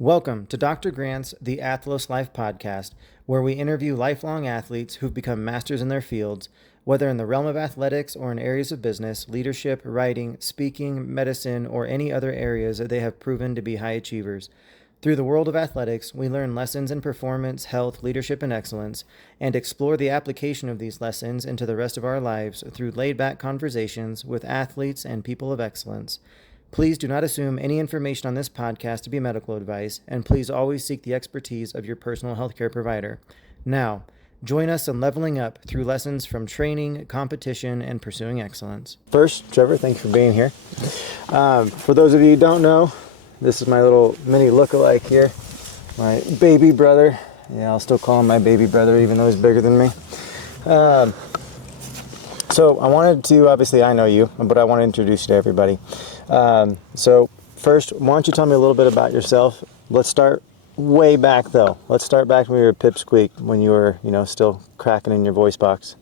Welcome to Dr. Grant's The Athlos Life podcast, where we interview lifelong athletes who've become masters in their fields, whether in the realm of athletics or in areas of business, leadership, writing, speaking, medicine, or any other areas that they have proven to be high achievers. Through the world of athletics, we learn lessons in performance, health, leadership, and excellence, and explore the application of these lessons into the rest of our lives through laid-back conversations with athletes and people of excellence. Please do not assume any information on this podcast to be medical advice, and please always seek the expertise of your personal healthcare provider. Now, join us in leveling up through lessons from training, competition, and pursuing excellence. First, Trevor, thank you for being here. For those of you who don't know, this is my little mini look-alike here, my baby brother. Yeah, I'll still call him my baby brother, even though he's bigger than me. So I wanted to, obviously I know you, but I want to introduce you to everybody. So first, why don't you tell me a little bit about yourself? Let's start way back though. Let's start back when you were pipsqueak, when you were, still cracking in your voice box.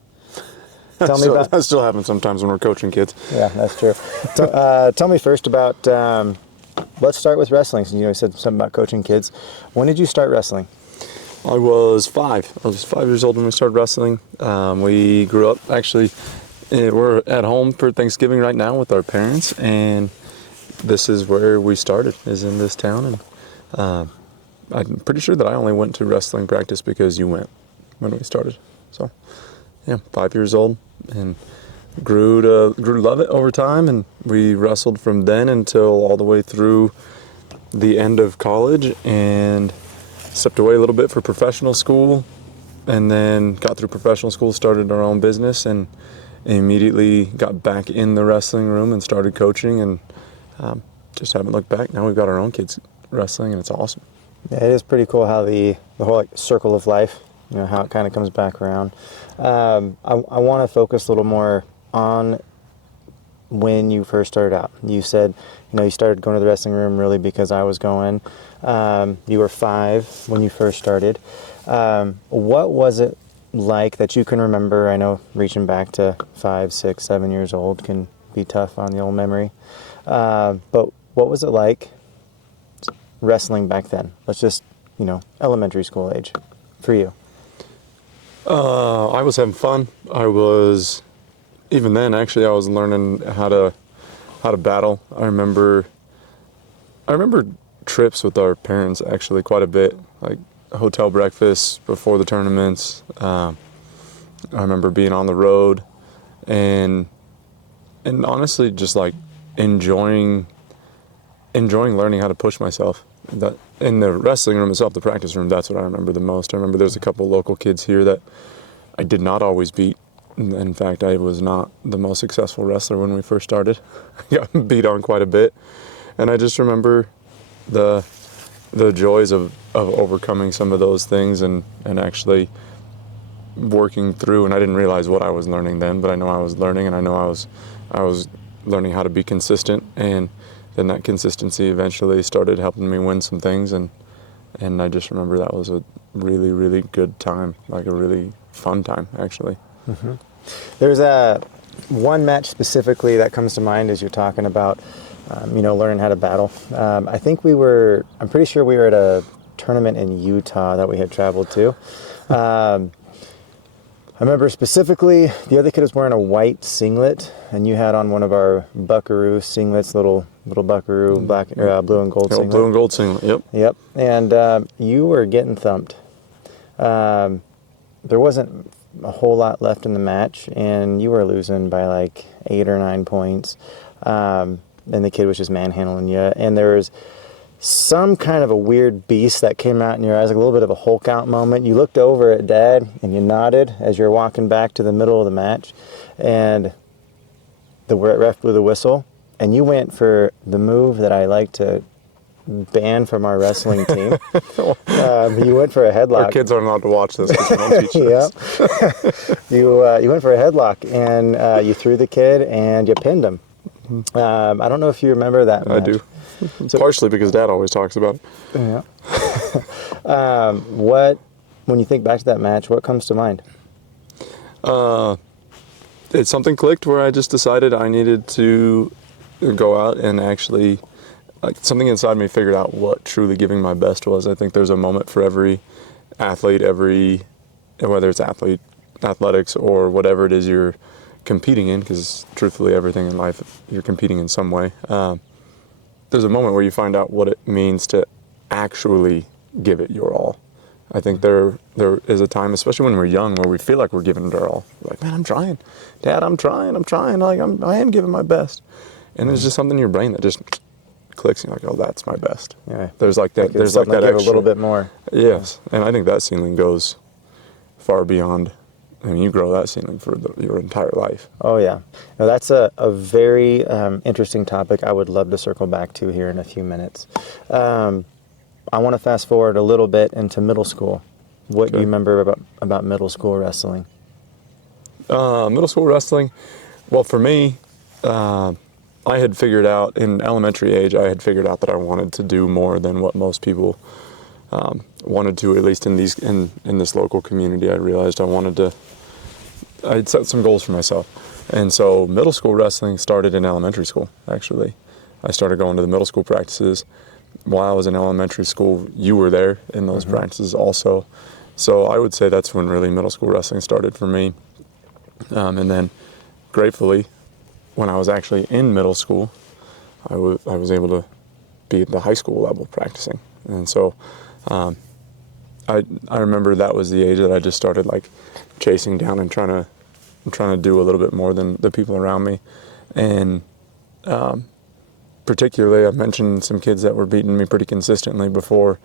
Tell me about that still happens sometimes when we're coaching kids. Yeah, that's true. Tell me first about, let's start with wrestling, since you said something about coaching kids. When did you start wrestling? I was 5. I was 5 years old when we started wrestling. We grew up, actually, we're at home for Thanksgiving right now with our parents, and this is where we started, is in this town. And I'm pretty sure that I only went to wrestling practice because you went when we started. So, yeah, 5 years old, and grew to love it over time, and we wrestled from then until all the way through the end of college, and stepped away a little bit for professional school, and then got through professional school, started our own business, and immediately got back in the wrestling room and started coaching, and just haven't looked back. Now we've got our own kids wrestling, and it's awesome. Yeah, it is pretty cool how the whole circle of life, how it kind of comes back around. I want to focus a little more on when you first started out. You said, you started going to the wrestling room really because I was going. You were 5 when you first started. What was it like that you can remember? I know reaching back to 5, 6, 7 years old can be tough on the old memory. But what was it like wrestling back then? Let's just, elementary school age for you. I was having fun. Even then, actually, I was learning how to battle. I remember trips with our parents actually quite a bit, like hotel breakfasts before the tournaments. I remember being on the road, and honestly just like enjoying learning how to push myself. That in the wrestling room itself, the practice room, that's what I remember the most. I remember there's a couple local kids here that I did not always beat. In fact, I was not the most successful wrestler when we first started. I got beat on quite a bit. And I just remember the joys of overcoming some of those things and actually working through. And I didn't realize what I was learning then, but I know I was learning, and I know I was learning how to be consistent. And then that consistency eventually started helping me win some things. And I just remember that was a really, really good time, like a really fun time, actually. Mm-hmm. There's one match specifically that comes to mind as you're talking about, learning how to battle. I'm pretty sure we were at a tournament in Utah that we had traveled to. I remember specifically the other kid was wearing a white singlet, and you had on one of our Buckaroo singlets, little Buckaroo black, blue and gold singlet. Blue and gold singlet, yep. Yep, and you were getting thumped. There wasn't a whole lot left in the match, and you were losing by like 8 or 9 points, and the kid was just manhandling you, and there was some kind of a weird beast that came out in your eyes, like a little bit of a Hulk out moment. You looked over at Dad and you nodded as you're walking back to the middle of the match, and the ref blew the whistle, and you went for the move that I like to ban from our wrestling team. You went for a headlock. Our kids aren't allowed to watch this because we don't teach this. You went for a headlock, and you threw the kid and you pinned him. I don't know if you remember that match. I do. Partially because Dad always talks about it. Yeah. When you think back to that match, what comes to mind? Something clicked where I just decided I needed to go out and actually like something inside me figured out what truly giving my best was. I think there's a moment for every athlete, whether it's athletics or whatever it is you're competing in, because truthfully everything in life you're competing in some way. There's a moment where you find out what it means to actually give it your all. I think there is a time, especially when we're young, where we feel like we're giving it our all. We're like, man, I'm trying. Dad, I'm trying. Like, I am giving my best. And there's just something in your brain that just clicks, and you're like, oh, that's my best. Yeah. There's like that. There's like that give extra. a little bit more. Yes, and I think that ceiling goes far beyond. I mean, you grow that ceiling for your entire life. Oh, yeah. Now, that's a very interesting topic I would love to circle back to here in a few minutes. I want to fast forward a little bit into middle school. What do you remember about middle school wrestling? Middle school wrestling, well, for me, I had figured out in elementary age, I had figured out that I wanted to do more than what most people wanted to, at least in this local community. I realized I'd set some goals for myself. And so middle school wrestling started in elementary school, actually. I started going to the middle school practices. While I was in elementary school, you were there in those practices also. So I would say that's when really middle school wrestling started for me. And then gratefully, when I was actually in middle school, I was able to be at the high school level practicing. And so I remember that was the age that I just started like chasing down and trying to do a little bit more than the people around me. And particularly, I've mentioned some kids that were beating me pretty consistently before.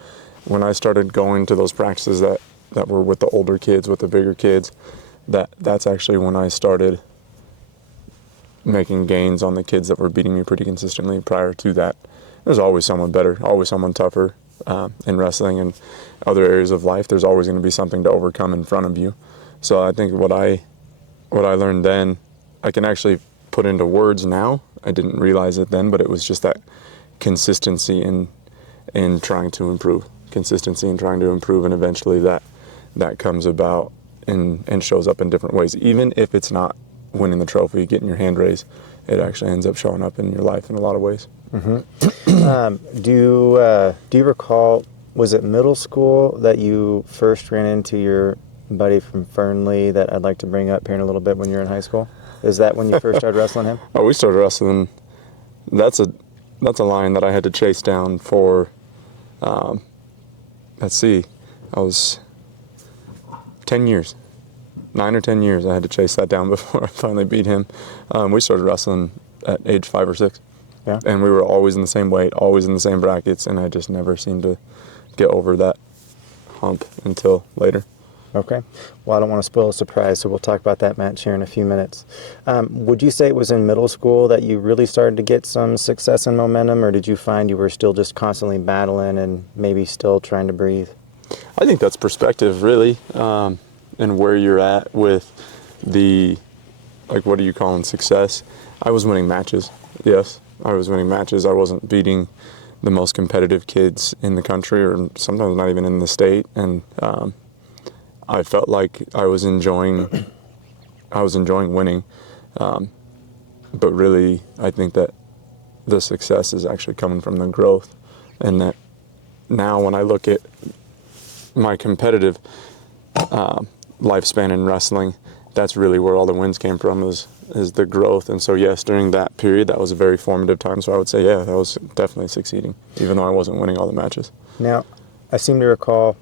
When I started going to those practices that were with the older kids, with the bigger kids, that's actually when I started making gains on the kids that were beating me pretty consistently. Prior to that, there's always someone better, always someone tougher. In wrestling and other areas of life, there's always going to be something to overcome in front of you. So I think what I learned then, I can actually put into words now. I didn't realize it then, but it was just that consistency in trying to improve. Consistency in trying to improve, and eventually that comes about and shows up in different ways. Even if it's not winning the trophy, getting your hand raised, it actually ends up showing up in your life in a lot of ways. Do you recall, was it middle school that you first ran into your buddy from Fernley that I'd like to bring up here in a little bit when you're in high school? Is that when you first started wrestling him? Oh, we started wrestling. That's a line that I had to chase down for, let's see, I was 10 years. 9 or 10 years I had to chase that down before I finally beat him. We started wrestling at age 5 or 6. Yeah. And we were always in the same weight, always in the same brackets, and I just never seemed to get over that hump until later. Okay. Well, I don't want to spoil a surprise, so we'll talk about that match here in a few minutes. Would you say it was in middle school that you really started to get some success and momentum, or did you find you were still just constantly battling and maybe still trying to breathe? I think that's perspective, really, and where you're at with the, like, what are you calling success? I was winning matches, yes. I was winning matches. I wasn't beating the most competitive kids in the country, or sometimes not even in the state, and I felt like I was enjoying winning, but really I think that the success is actually coming from the growth, and that now when I look at my competitive lifespan in wrestling, that's really where all the wins came from, is the growth. And so yes, during that period, that was a very formative time. So I would say, yeah, that was definitely succeeding, even though I wasn't winning all the matches. Now, I seem to recall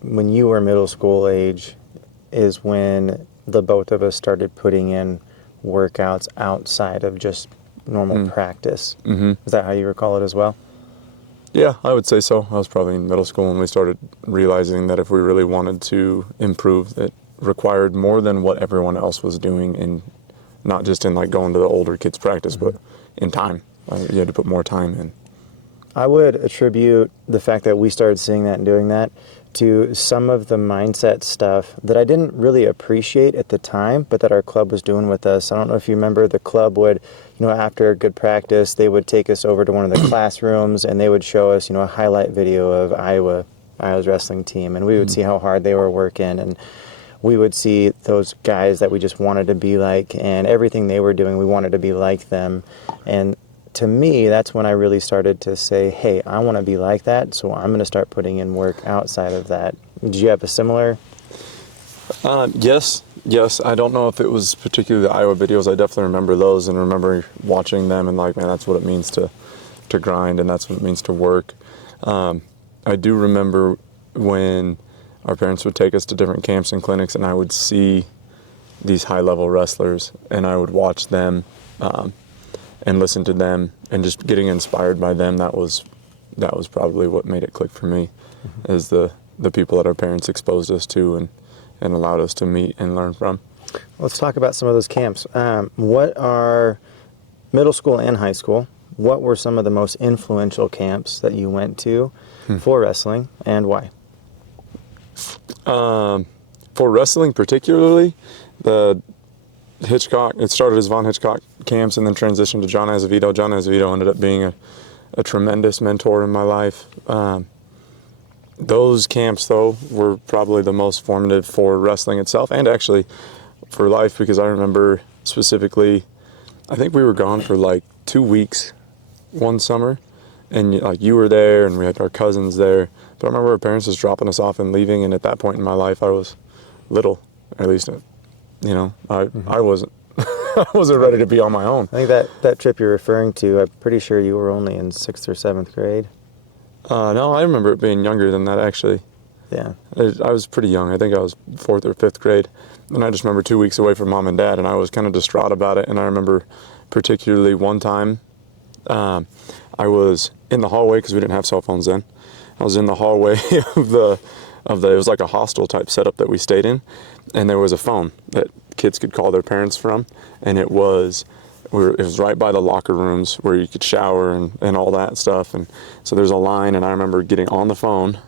when you were middle school age is when the both of us started putting in workouts outside of just normal practice. Mm-hmm. Is that how you recall it as well? Yeah, I would say so. I was probably in middle school when we started realizing that if we really wanted to improve, it required more than what everyone else was doing, and not just in like going to the older kids' practice, but in time. You had to put more time in. I would attribute the fact that we started seeing that and doing that to some of the mindset stuff that I didn't really appreciate at the time, but that our club was doing with us. I don't know if you remember, the club would, after a good practice, they would take us over to one of the classrooms and they would show us, a highlight video of Iowa's wrestling team, and we would see how hard they were working, and we would see those guys that we just wanted to be like, and everything they were doing, we wanted to be like them. And to me, that's when I really started to say, hey, I want to be like that, so I'm going to start putting in work outside of that. Did you have a similar? Yes. I don't know if it was particularly the Iowa videos. I definitely remember those and remember watching them and like, man, that's what it means to grind, and that's what it means to work. I do remember when our parents would take us to different camps and clinics, and I would see these high-level wrestlers, and I would watch them and listen to them, and just getting inspired by them. That was probably what made it click for me, is the people that our parents exposed us to and allowed us to meet and learn from. Let's talk about some of those camps. What are middle school and high school? What were some of the most influential camps that you went to for wrestling, and why? For wrestling particularly, the Hitchcock, it started as Von Hitchcock camps and then transitioned to John Azevedo. John Azevedo ended up being a tremendous mentor in my life. Those camps, though, were probably the most formative for wrestling itself, and actually for life, because I remember specifically, I think we were gone for like 2 weeks one summer, and like you were there and we had our cousins there, but I remember our parents just dropping us off and leaving, and at that point in my life I was little, at least, I wasn't I wasn't ready to be on my own. I think that trip you're referring to, I'm pretty sure you were only in 6th or 7th grade. No, I remember it being younger than that, actually. Yeah. I was pretty young. I think I was 4th or 5th grade, and I just remember 2 weeks away from mom and dad, and I was kind of distraught about it. And I remember particularly one time, I was in the hallway, because we didn't have cell phones then. I was in the hallway of the it was like a hostel type setup that we stayed in, and there was a phone that kids could call their parents from, and it was right by the locker rooms where you could shower and all that stuff. And so there's a line, and I remember getting on the phone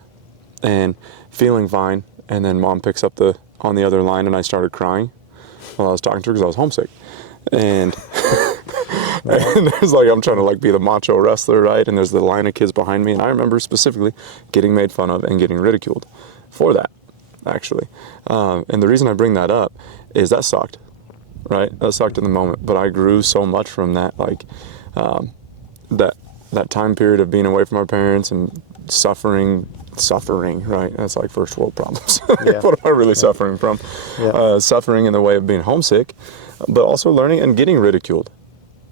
and feeling fine, and then mom picks up on the other line, and I started crying while I was talking to her because I was homesick. And and there's like, I'm trying to like be the macho wrestler, right? And there's the line of kids behind me, and I remember specifically getting made fun of and getting ridiculed for that, actually. And the reason I bring that up is that sucked, right? That sucked in the moment, but I grew so much from that, like that time period of being away from our parents and suffering, right? That's like first world problems. Yeah. What am I really suffering from? Yeah. Suffering in the way of being homesick, but also learning and getting ridiculed.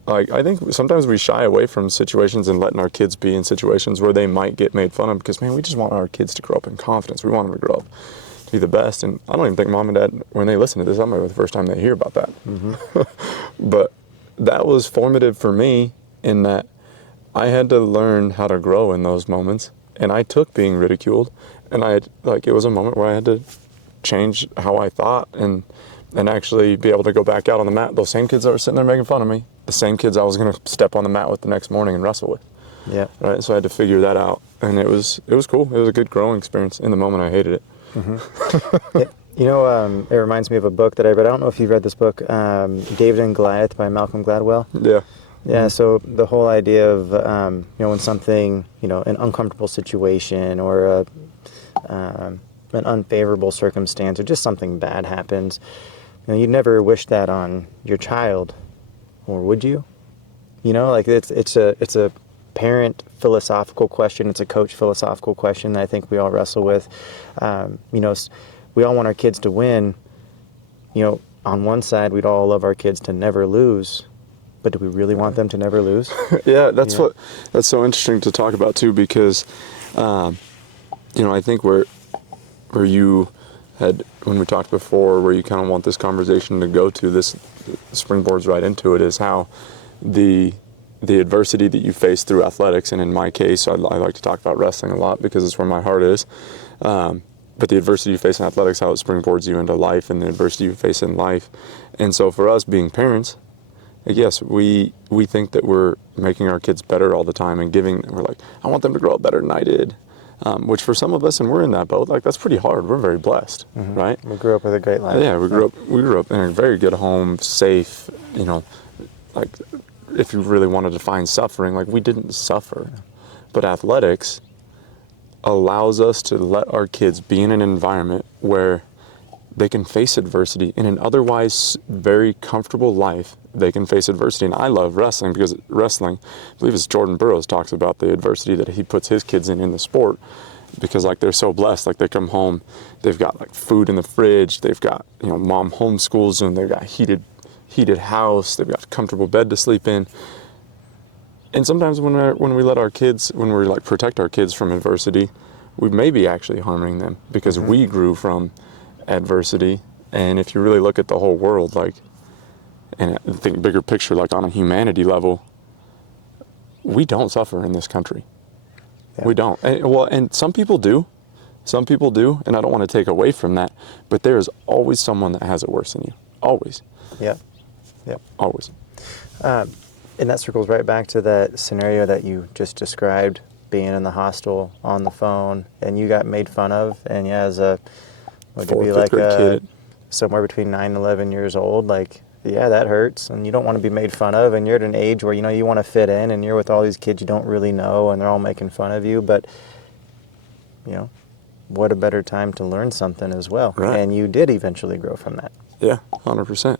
Like, I think sometimes we shy away from situations and letting our kids be in situations where they might get made fun of, because, man, we just want our kids to grow up in confidence. We want them to grow up to be the best. And I don't even think mom and dad, when they listen to this, that might be the first time they hear about that. But that was formative for me, in that I had to learn how to grow in those moments. And I took being ridiculed, and it was a moment where I had to change how I thought and actually be able to go back out on the mat. Those same kids that were sitting there making fun of me, the same kids I was going to step on the mat with the next morning and wrestle with. Yeah. Right. So I had to figure that out, and it was cool. It was a good growing experience. In the moment, I hated it. Yeah. You know, it reminds me of a book that I read. I don't know if you've read this book, David and Goliath by Malcolm Gladwell. Yeah. Yeah, so the whole idea of, when something, an uncomfortable situation or an unfavorable circumstance or just something bad happens, you'd never wish that on your child, or would you? Like it's a parent philosophical question. It's a coach philosophical question that I think we all wrestle with. We all want our kids to win. On one side, we'd all love our kids to never lose. But do we really want them to never lose? Yeah, that's so interesting to talk about too, because, I think where you had, when we talked before, where you kind of want this conversation to go to, this springboards right into it, is how the adversity that you face through athletics, and in my case, I like to talk about wrestling a lot because it's where my heart is. But the adversity you face in athletics, how it springboards you into life, and the adversity you face in life. And so for us being parents, yes, we think that we're making our kids better all the time and we're like, I want them to grow up better than I did. Which for some of us, and we're in that boat, like, that's pretty hard. We're very blessed, right? We grew up with a great life. Yeah, we grew up in a very good home, safe, like, if you really wanted to define suffering, like, we didn't suffer. But athletics allows us to let our kids be in an environment where they can face adversity in an otherwise very comfortable life. They can face adversity. And I love wrestling because wrestling, I believe it's Jordan Burroughs talks about the adversity that he puts his kids in the sport, because like they're so blessed. Like they come home, they've got like food in the fridge, they've got, you know, mom homeschools them, they've got heated house, they've got a comfortable bed to sleep in. And sometimes when we let our kids, when we like protect our kids from adversity, we may be actually harming them, because we grew from adversity. And if you really look at the whole world, like, and I think bigger picture, like on a humanity level, we don't suffer in this country. Yeah. We don't. And some people do. Some people do, and I don't want to take away from that, but there is always someone that has it worse than you. Always. Yeah. Yeah. Always. And that circles right back to that scenario that you just described, being in the hostel on the phone, and you got made fun of, and yeah, as a, would you be like kid, somewhere between 9 and 11 years old, like, yeah, that hurts, and you don't want to be made fun of, and you're at an age where, you know, you want to fit in, and you're with all these kids you don't really know, and they're all making fun of you, but, you know, what a better time to learn something as well. Right. And you did eventually grow from that. Yeah, 100%.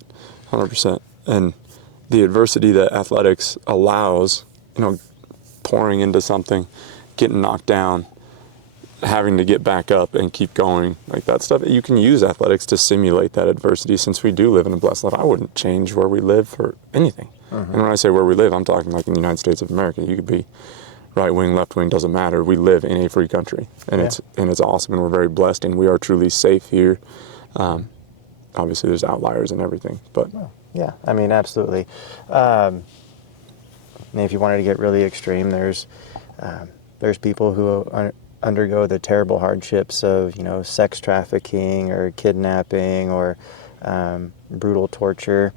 100%. And the adversity that athletics allows, you know, pouring into something, getting knocked down, having to get back up and keep going, like that stuff, you can use athletics to simulate that adversity. Since we do live in a blessed life, I wouldn't change where we live for anything. And when I say where we live, I'm talking like in the United States of America. You could be right wing, left wing, doesn't matter. We live in a free country, and it's awesome, and we're very blessed, and we are truly safe here. Obviously, there's outliers and everything, but yeah, I mean, absolutely. And if you wanted to get really extreme, there's people who undergo the terrible hardships of, you know, sex trafficking or kidnapping or brutal torture.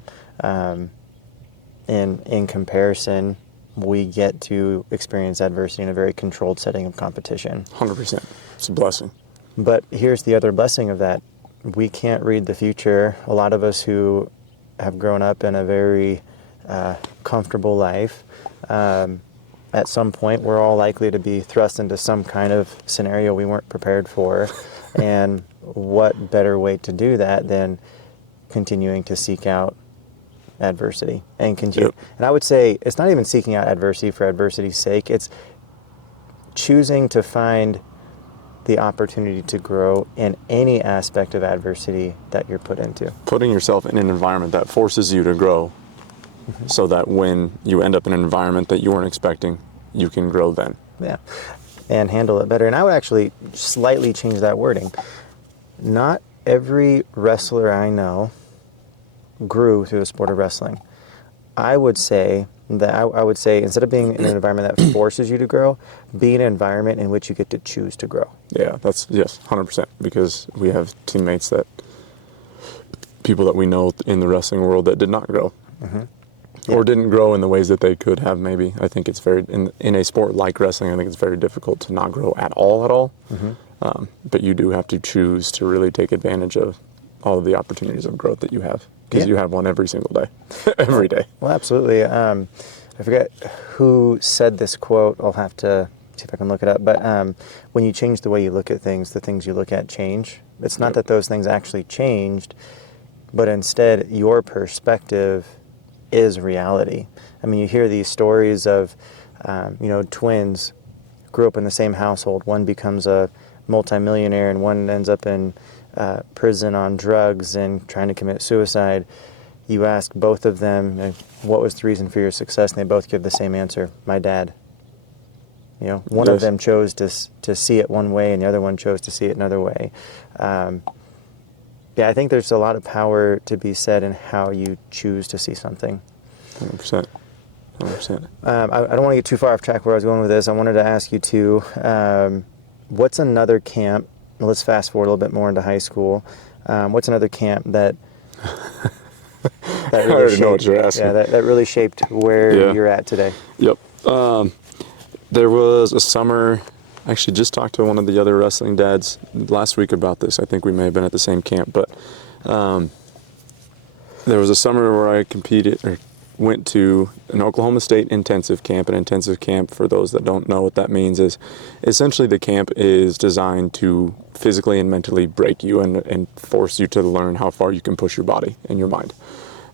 In comparison, we get to experience adversity in a very controlled setting of competition. 100%. It's a blessing. But here's the other blessing of that. We can't read the future. A lot of us who have grown up in a very comfortable life, at some point we're all likely to be thrust into some kind of scenario we weren't prepared for. And what better way to do that than continuing to seek out adversity and continue. Yep. And I would say it's not even seeking out adversity for adversity's sake. It's choosing to find the opportunity to grow in any aspect of adversity that you're put into. Putting yourself in an environment that forces you to grow, so that when you end up in an environment that you weren't expecting, you can grow then. Yeah, and handle it better. And I would actually slightly change that wording. Not every wrestler I know grew through the sport of wrestling. I would say instead of being in an environment that forces you to grow, be in an environment in which you get to choose to grow. Yeah, yes, 100%. Because we have teammates people that we know in the wrestling world that did not grow. Or didn't grow in the ways that they could have maybe. I think it's very, in a sport like wrestling, I think it's very difficult to not grow at all. But you do have to choose to really take advantage of all of the opportunities of growth that you have. Because you have one every single day, every day. Well, absolutely. I forget who said this quote. I'll have to see if I can look it up. But when you change the way you look at things, the things you look at change. It's not that those things actually changed, but instead your perspective is reality. I mean, you hear these stories of, twins grew up in the same household. One becomes a multimillionaire and one ends up in prison on drugs and trying to commit suicide. You ask both of them, what was the reason for your success? And they both give the same answer: my dad. You know, one of them chose to see it one way and the other one chose to see it another way. I think there's a lot of power to be said in how you choose to see something. 100%. 100%. I don't want to get too far off track where I was going with this. I wanted to ask you too, what's another camp? Let's fast forward a little bit more into high school. What's another camp that really I already know what you're asking. Yeah, that really shaped where you're at today? Yep. There was a summer. I actually just talked to one of the other wrestling dads last week about this. I think we may have been at the same camp, but there was a summer where I went to an Oklahoma State intensive camp. An intensive camp, for those that don't know what that means, is essentially the camp is designed to physically and mentally break you and force you to learn how far you can push your body and your mind.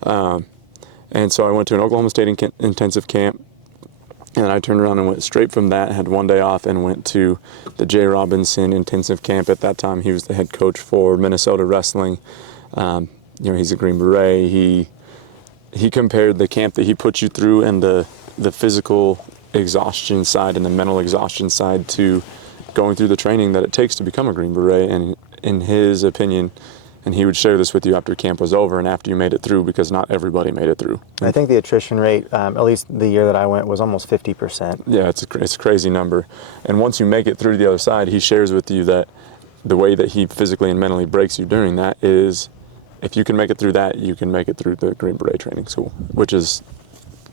And so I went to an Oklahoma State intensive camp, and I turned around and went straight from that, had one day off, and went to the J. Robinson intensive camp. At that time, he was the head coach for Minnesota wrestling. He's a Green Beret. He compared the camp that he put you through and the physical exhaustion side and the mental exhaustion side to going through the training that it takes to become a Green Beret. And in his opinion, and he would share this with you after camp was over and after you made it through, because not everybody made it through. I think the attrition rate, at least the year that I went, was almost 50%. Yeah, it's a crazy number. And once you make it through to the other side, he shares with you that the way that he physically and mentally breaks you during that is, if you can make it through that, you can make it through the Green Beret training school, which is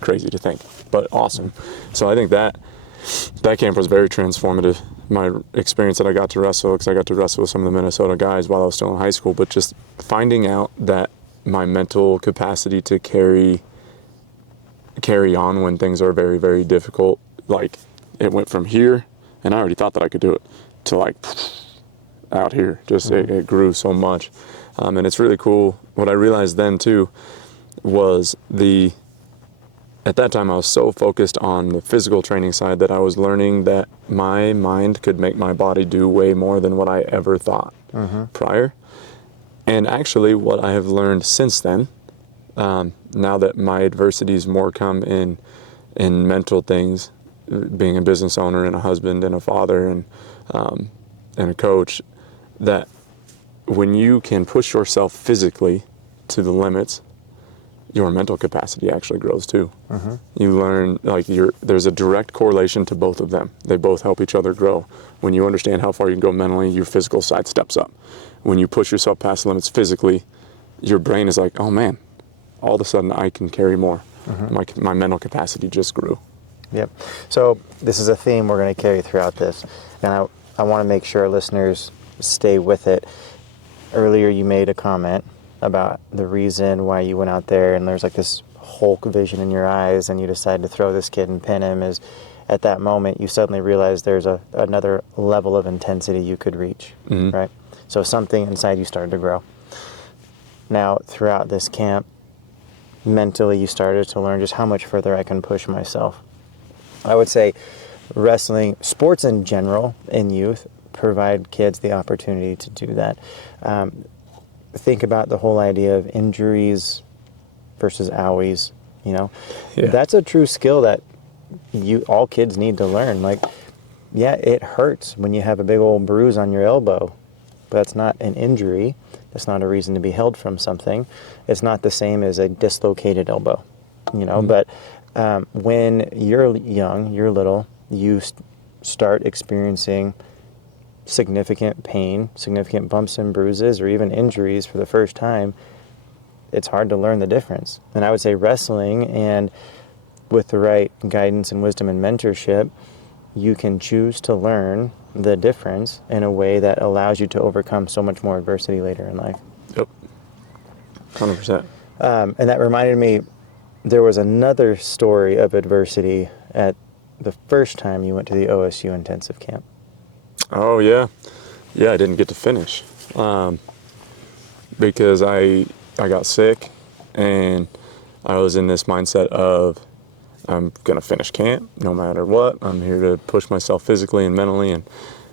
crazy to think, but awesome. So I think that camp was very transformative. My experience that I got to wrestle, because I got to wrestle with some of the Minnesota guys while I was still in high school, but just finding out that my mental capacity to carry on when things are very, very difficult, like it went from here, and I already thought that I could do it, to like out here. Just it grew so much. And it's really cool. What I realized then too was at that time I was so focused on the physical training side that I was learning that my mind could make my body do way more than what I ever thought prior. And actually what I have learned since then, now that my adversities more come in mental things, being a business owner and a husband and a father and a coach, that when you can push yourself physically to the limits, your mental capacity actually grows too. You learn, there's a direct correlation to both of them. They both help each other grow. When you understand how far you can go mentally, your physical side steps up. When you push yourself past the limits physically, your brain is like, oh man, all of a sudden I can carry more. My mental capacity just grew. Yep. So this is a theme we're going to carry throughout this, and I want to make sure our listeners stay with it. Earlier you made a comment about the reason why you went out there and there's like this Hulk vision in your eyes and you decided to throw this kid and pin him, is at that moment you suddenly realized there's another level of intensity you could reach, right? So something inside you started to grow. Now throughout this camp, mentally you started to learn just how much further I can push myself. I would say wrestling, sports in general in youth, provide kids the opportunity to do that. Think about the whole idea of injuries versus owies, That's a true skill that all kids need to learn. Like, yeah, it hurts when you have a big old bruise on your elbow, but that's not an injury. That's not a reason to be held from something. It's not the same as a dislocated elbow, But when you're young, you're little, you start experiencing significant pain, significant bumps and bruises, or even injuries for the first time, it's hard to learn the difference. And I would say wrestling, and with the right guidance and wisdom and mentorship, you can choose to learn the difference in a way that allows you to overcome so much more adversity later in life. Yep. 100%. And that reminded me, there was another story of adversity at the first time you went to the OSU intensive camp. Oh, yeah. Yeah, I didn't get to finish because I got sick, and I was in this mindset of, I'm going to finish camp no matter what. I'm here to push myself physically and mentally,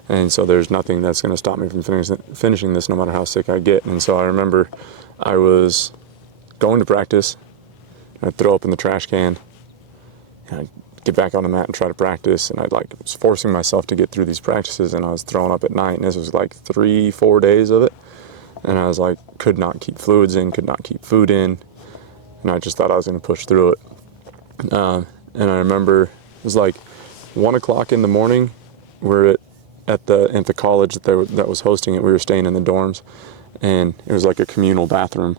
and so there's nothing that's going to stop me from finishing this no matter how sick I get. And so I remember I was going to practice, I'd throw up in the trash can, and I'd get back on the mat and try to practice, and I was forcing myself to get through these practices, and I was throwing up at night, and this was like 3-4 days of it, and I was like, could not keep fluids in, could not keep food in, and I just thought I was going to push through it. And I remember it was like 1 o'clock in the morning. We're at the college that was hosting it. We were staying in the dorms, and it was like a communal bathroom.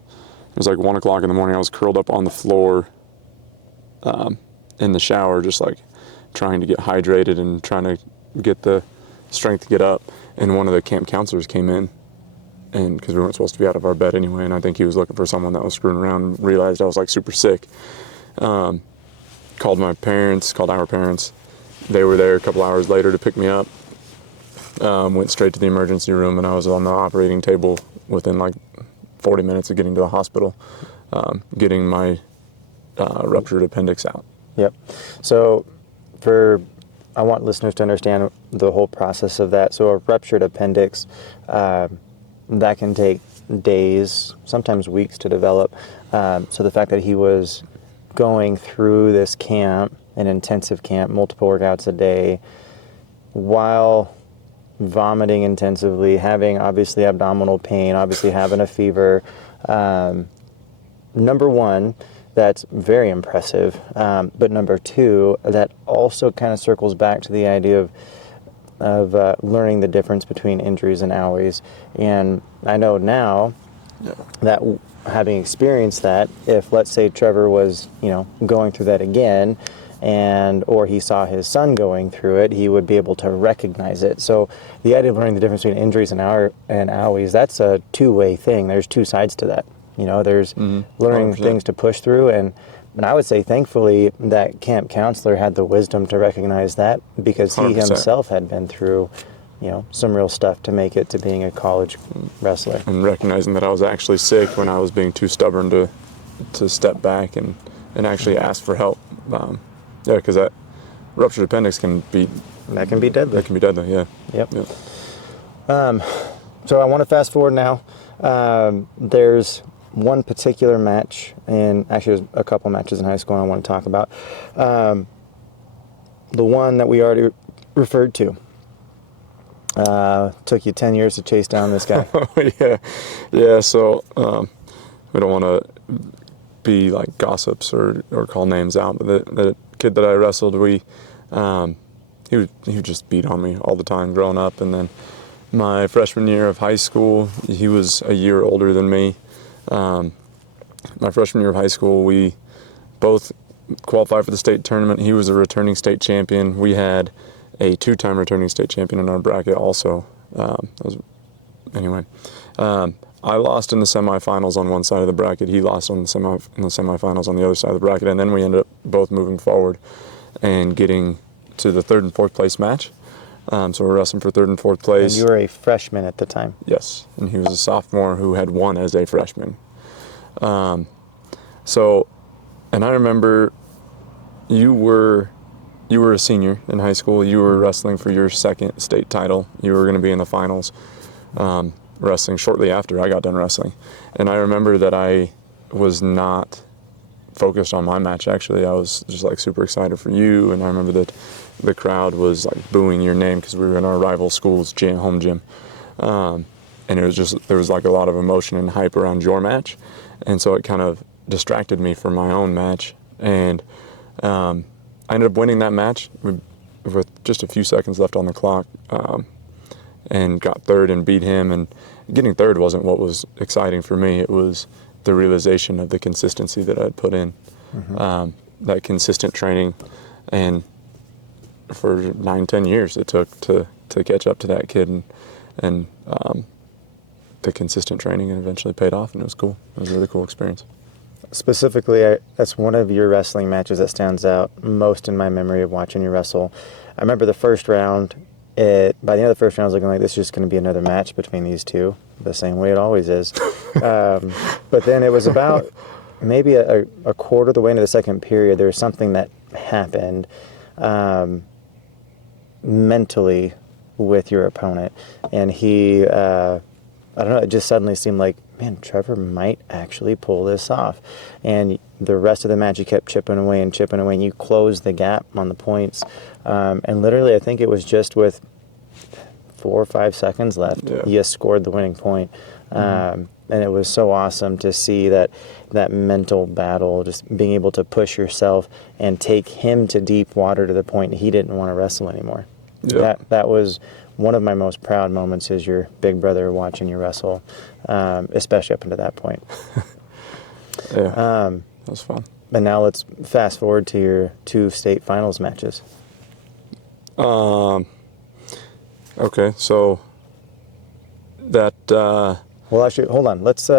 It was like 1 o'clock in the morning. I was curled up on the floor in the shower, just like trying to get hydrated and trying to get the strength to get up. And one of the camp counselors came in, and because we weren't supposed to be out of our bed anyway, and I think he was looking for someone that was screwing around and realized I was like super sick. Called our parents. They were there a couple hours later to pick me up. Went straight to the emergency room, and I was on the operating table within like 40 minutes of getting to the hospital, getting my ruptured appendix out. Yep. So I want listeners to understand the whole process of that. So a ruptured appendix, that can take days, sometimes weeks to develop. So the fact that he was going through this camp, an intensive camp, multiple workouts a day, while vomiting intensively, having obviously abdominal pain, obviously having a fever, number one, that's very impressive. But number two, that also kind of circles back to the idea of learning the difference between injuries and owies. And I know now that having experienced that, if let's say Trevor was, going through that again, or he saw his son going through it, he would be able to recognize it. So the idea of learning the difference between injuries and owies, that's a two-way thing. There's two sides to that. There's learning 100%. things to push through, and I would say thankfully that camp counselor had the wisdom to recognize that, because he 100%. himself had been through some real stuff to make it to being a college wrestler. And recognizing that I was actually sick when I was being too stubborn to step back and actually ask for help. Because that ruptured appendix can be deadly. That can be deadly, yeah. Yep. So I want to fast forward now. There's one particular match, and actually there's a couple matches in high school I want to talk about. The one that we already referred to. Took you 10 years to chase down this guy. Yeah. So we don't want to be like gossips or call names out, but the kid that I wrestled, he would just beat on me all the time growing up. And then my freshman year of high school, he was a year older than me. My freshman year of high school, we both qualified for the state tournament. He was a returning state champion. We had a two-time returning state champion in our bracket also. I lost in the semifinals on one side of the bracket. He lost in the semifinals on the other side of the bracket. And then we ended up both moving forward and getting to the third and fourth place match. So we're wrestling for third and fourth place. And you were a freshman at the time. Yes, and he was a sophomore who had won as a freshman. And I remember you were a senior in high school. You were wrestling for your second state title. You were going to be in the finals, wrestling shortly after I got done wrestling. And I remember that I was not focused on my match, actually. I was just like super excited for you, and I remember that the crowd was like booing your name because we were in our rival school's home gym. And it was there was like a lot of emotion and hype around your match. And so it kind of distracted me from my own match. And I ended up winning that match with just a few seconds left on the clock, and got third and beat him. And getting third wasn't what was exciting for me. It was the realization of the consistency that I'd put in, that consistent training. And for 9-10 years it took to catch up to that kid, and the consistent training, and eventually paid off, and it was cool. It was a really cool experience. Specifically, that's one of your wrestling matches that stands out most in my memory of watching you wrestle. I remember the first round. By the end of the first round, I was looking like this is just going to be another match between these two, the same way it always is. But then it was about maybe a quarter of the way into the second period. There was something that happened mentally with your opponent, and he, I don't know, it just suddenly seemed like, man, Trevor might actually pull this off. And the rest of the match, you kept chipping away, and you closed the gap on the points. And literally, I think it was just with 4 or 5 seconds left, you scored the winning point. And it was so awesome to see that mental battle, just being able to push yourself and take him to deep water to the point he didn't want to wrestle anymore. Yeah. That was one of my most proud moments, is your big brother watching you wrestle, especially up until that point. That was fun. And now let's fast forward to your 2 state finals matches. Okay, so that... Well, actually, hold on. Let's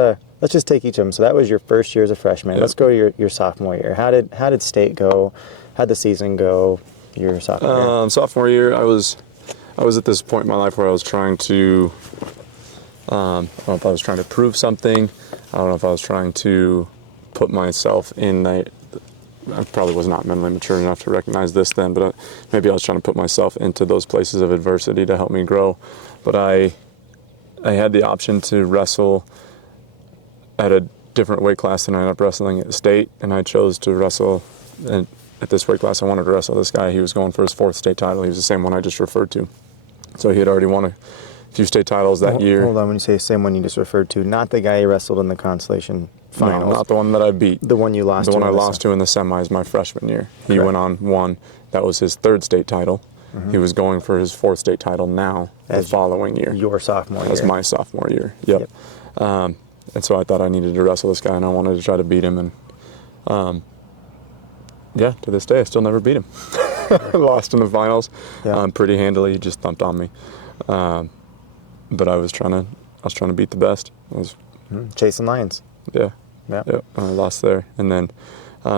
let's just take each of them. So that was your first year as a freshman. Yep. Let's go to your sophomore year. How did state go? How'd the season go your sophomore year? Sophomore year, I was at this point in my life where I was trying to, I don't know if I was trying to prove something. I don't know if I was trying to put myself in I probably was not mentally mature enough to recognize this then, but maybe I was trying to put myself into those places of adversity to help me grow. But I had the option to wrestle at a different weight class than I ended up wrestling at state, and I chose to wrestle at this weight class. I wanted to wrestle this guy. He was going for his 4th state title. He was the same one I just referred to. So he had already won a few state titles that year. Hold on, when you say same one you just referred to, not the guy you wrestled in the consolation finals. No, not the one that I beat. The one you lost to. The one I lost to in the semis my freshman year. He Correct. went on, won. That was his 3rd state title. He was going for his 4th state title now, the following year. Your sophomore year. That's my sophomore year. Yep. And so I thought I needed to wrestle this guy, and I wanted to try to beat him. And yeah, to this day, I still never beat him. Lost in the finals, pretty handily. He just thumped on me. But I was trying to beat the best. I was chasing lions. Yeah. And I lost there. And then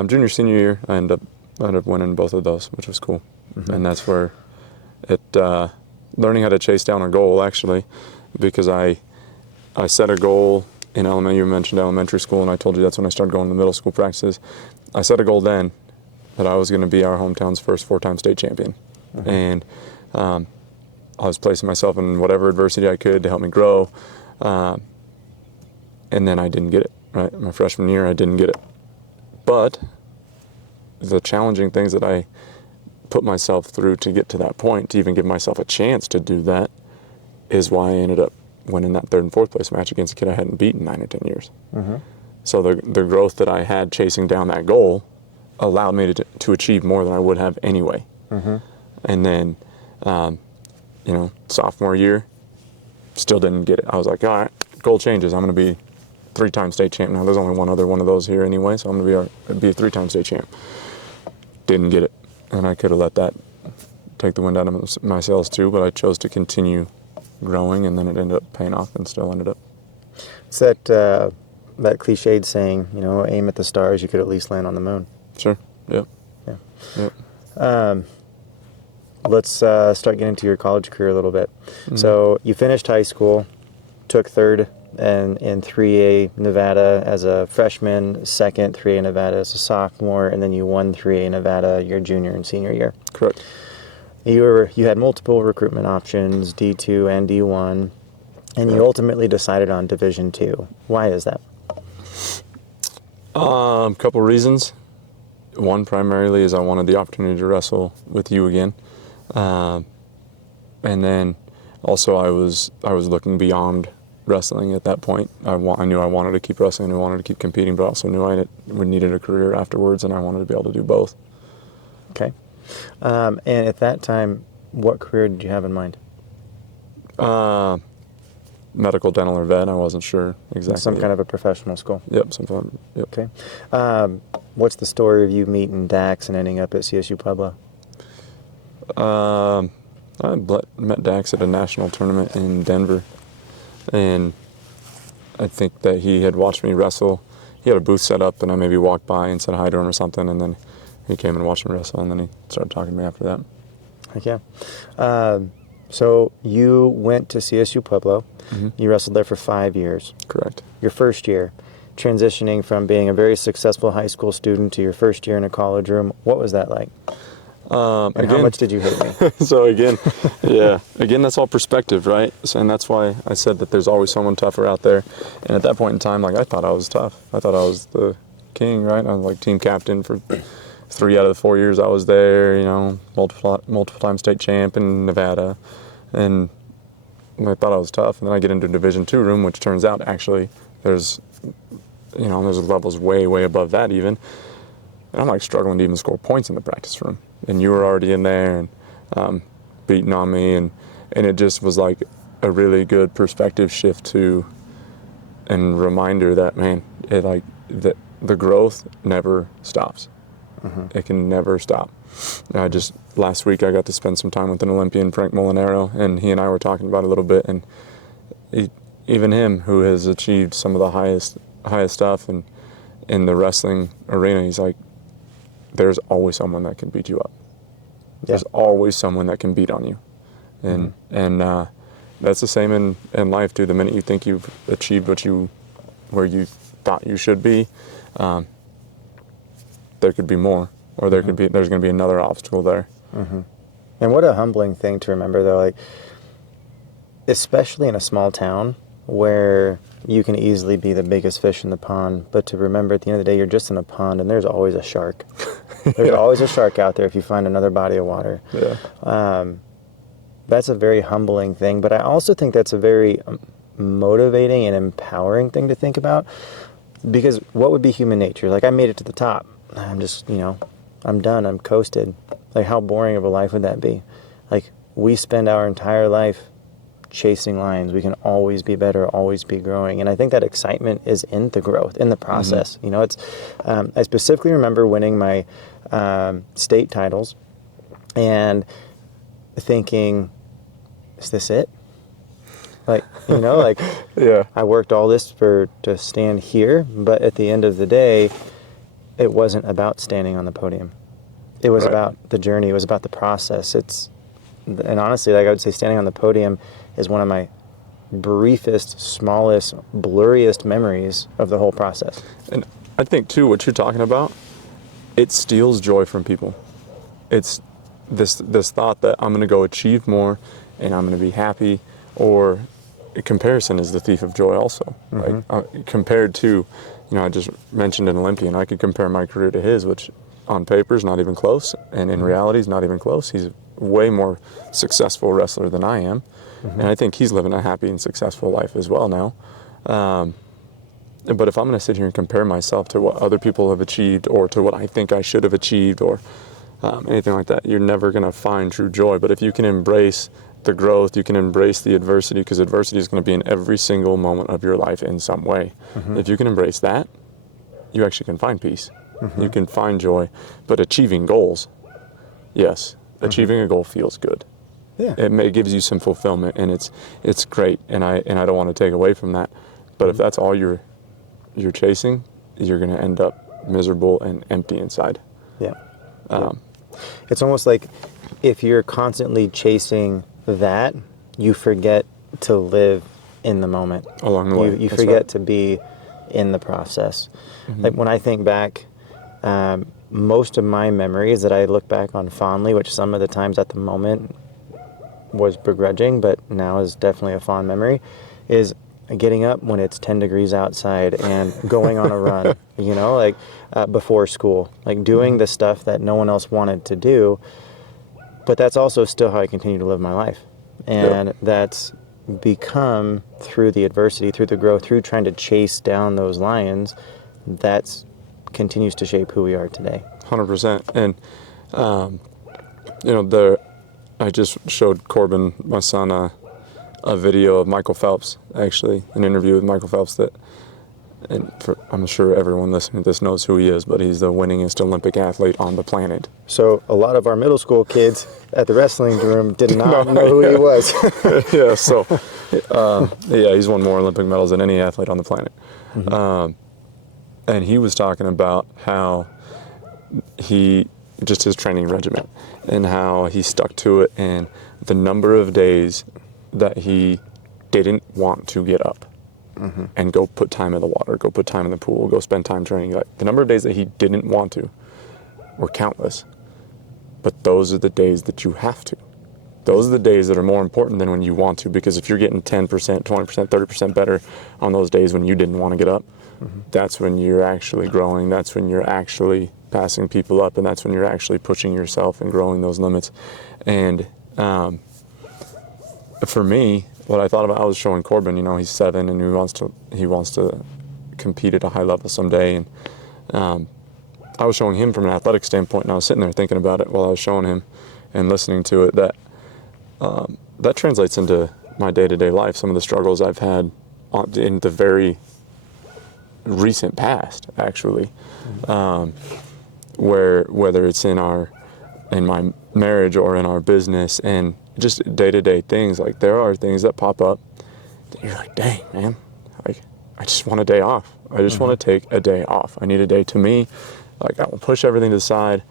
junior, senior year, I ended up winning both of those, which was cool. And that's where learning how to chase down a goal, actually, because I set a goal in elementary. You mentioned elementary school, and I told you that's when I started going to middle school practices. I set a goal then that I was going to be our hometown's first 4-time state champion. And I was placing myself in whatever adversity I could to help me grow. And then I didn't get it, right? My freshman year, I didn't get it. But the challenging things that I put myself through to get to that point, to even give myself a chance to do that, is why I ended up winning that 3rd and 4th place match against a kid I hadn't beaten 9 or 10 years. So the growth that I had chasing down that goal allowed me to achieve more than I would have anyway. And then, sophomore year, still didn't get it. I was like, all right, goal changes. I'm going to be 3-time state champ. Now there's only one other one of those here anyway, so I'm going to be a 3-time state champ. Didn't get it. And I could have let that take the wind out of my sails too, but I chose to continue growing, and then it ended up paying off and still ended up. It's that cliched saying, aim at the stars, you could at least land on the moon. Sure. Yep. Yep. Let's start getting into your college career a little bit. So you finished high school, took 3rd in 3A Nevada as a freshman, 2nd 3A Nevada as a sophomore, and then you won 3A Nevada your junior and senior year. Correct. You had multiple recruitment options, D2 and D1, and you ultimately decided on Division II. Why is that? Couple reasons. One primarily is I wanted the opportunity to wrestle with you again, and then also I was looking beyond wrestling at that point. I knew I wanted to keep wrestling, I wanted to keep competing, but I also knew I needed a career afterwards, and I wanted to be able to do both. Okay. And at that time, what career did you have in mind? Medical, dental, or vet. I wasn't sure exactly. Some kind of a professional school. Yep. Something. Yep. Okay. What's the story of you meeting Dax and ending up at CSU Pueblo? I met Dax at a national tournament in Denver, and I think that he had watched me wrestle. He had a booth set up, and I maybe walked by and said hi to him or something, and then he came and watched me wrestle, and then he started talking to me after that. Heck yeah. So you went to CSU Pueblo. You wrestled there for 5 years. Correct. Your first year, transitioning from being a very successful high school student to your first year in a college room, what was that like? And how much did you hate me? So again, that's all perspective, right? And that's why I said that there's always someone tougher out there. And at that point in time, I thought I was tough. I thought I was the king, right? I was team captain for 3 out of the 4 years I was there, multiple time state champ in Nevada. And I thought I was tough. And then I get into a Division II room, which turns out actually there's levels way, way above that even. And I'm struggling to even score points in the practice room. And you were already in there and beating on me. And it just was a really good perspective shift and reminder that, man, that the growth never stops. It can never stop. Last week I got to spend some time with an Olympian, Frank Molinaro, and he and I were talking about it a little bit, and even him, who has achieved some of the highest highest stuff and in the wrestling arena, he's like, there's always someone that can beat you up. Yeah. There's always someone that can beat on you. And that's the same in life too. The minute you think you've achieved where you thought you should be, there could be more, or there's going to be another obstacle there. And what a humbling thing to remember, though, like, especially in a small town where you can easily be the biggest fish in the pond, but to remember at the end of the day, you're just in a pond and there's always a shark. There's always a shark out there if you find another body of water. Yeah. That's a very humbling thing, but I also think that's a very motivating and empowering thing to think about, because what would be human nature? Like, I made it to the top. I'm just, I'm done. I'm coasted. Like, how boring of a life would that be? Like, we spend our entire life chasing lions. We can always be better, always be growing. And I think that excitement is in the growth, in the process. It's, I specifically remember winning my state titles and thinking, is this it? Like, Yeah. I worked all this to stand here, but at the end of the day, it wasn't about standing on the podium. It was about the journey. It was about the process. And honestly, like, I would say standing on the podium is one of my briefest, smallest, blurriest memories of the whole process. And I think too, what you're talking about, it steals joy from people. It's this thought that I'm going to go achieve more and I'm going to be happy, or comparison is the thief of joy also. Like, compared to, I just mentioned an Olympian, I could compare my career to his, which on paper is not even close, and in reality is not even close. He's a way more successful wrestler than I am, and I think he's living a happy and successful life as well now. But if I'm going to sit here and compare myself to what other people have achieved, or to what I think I should have achieved, or anything like that, you're never going to find true joy. But if you can embrace the growth, you can embrace the adversity, because adversity is going to be in every single moment of your life in some way. If you can embrace that, you actually can find peace. You can find joy. But achieving goals, yes, achieving a goal feels good. Yeah. It gives you some fulfillment, and it's great, and I don't want to take away from that. But if that's all you're chasing, you're going to end up miserable and empty inside. Yeah. It's almost like if you're constantly chasing that, you forget to live in the moment. Along the way. You forget to be in the process. Like, when I think back, most of my memories that I look back on fondly, which some of the times at the moment was begrudging, but now is definitely a fond memory, is getting up when it's 10 degrees outside and going on a run, before school, like doing the stuff that no one else wanted to do. But that's also still how I continue to live my life. And that's become, through the adversity, through the growth, through trying to chase down those lions, that's continues to shape who we are today. 100%. And, I just showed Corbin, my son, a video of Michael Phelps, actually, an interview with Michael Phelps I'm sure everyone listening to this knows who he is, but he's the winningest Olympic athlete on the planet. So a lot of our middle school kids at the wrestling room did not know who he was. Yeah, so, he's won more Olympic medals than any athlete on the planet. And he was talking about how just his training regimen, and how he stuck to it, and the number of days that he didn't want to get up and go put time in the water, go put time in the pool, go spend time training. Like, the number of days that he didn't want to were countless. But those are the days that you have to. Those are the days that are more important than when you want to, because if you're getting 10%, 20%, 30% better on those days when you didn't want to get up, that's when you're actually growing, that's when you're actually passing people up, and that's when you're actually pushing yourself and growing those limits. And for me, what I thought about, I was showing Corbin, he's 7 and he wants to compete at a high level someday. And I was showing him from an athletic standpoint, and I was sitting there thinking about it while I was showing him and listening to it, that translates into my day-to-day life, some of the struggles I've had in the very recent past, actually, where whether it's in my marriage or in our business, and just day-to-day things, like, there are things that pop up that you're like, dang, man, like, I just want a day off. I just want to take a day off. I need a day to me. Like, I will push everything to the side,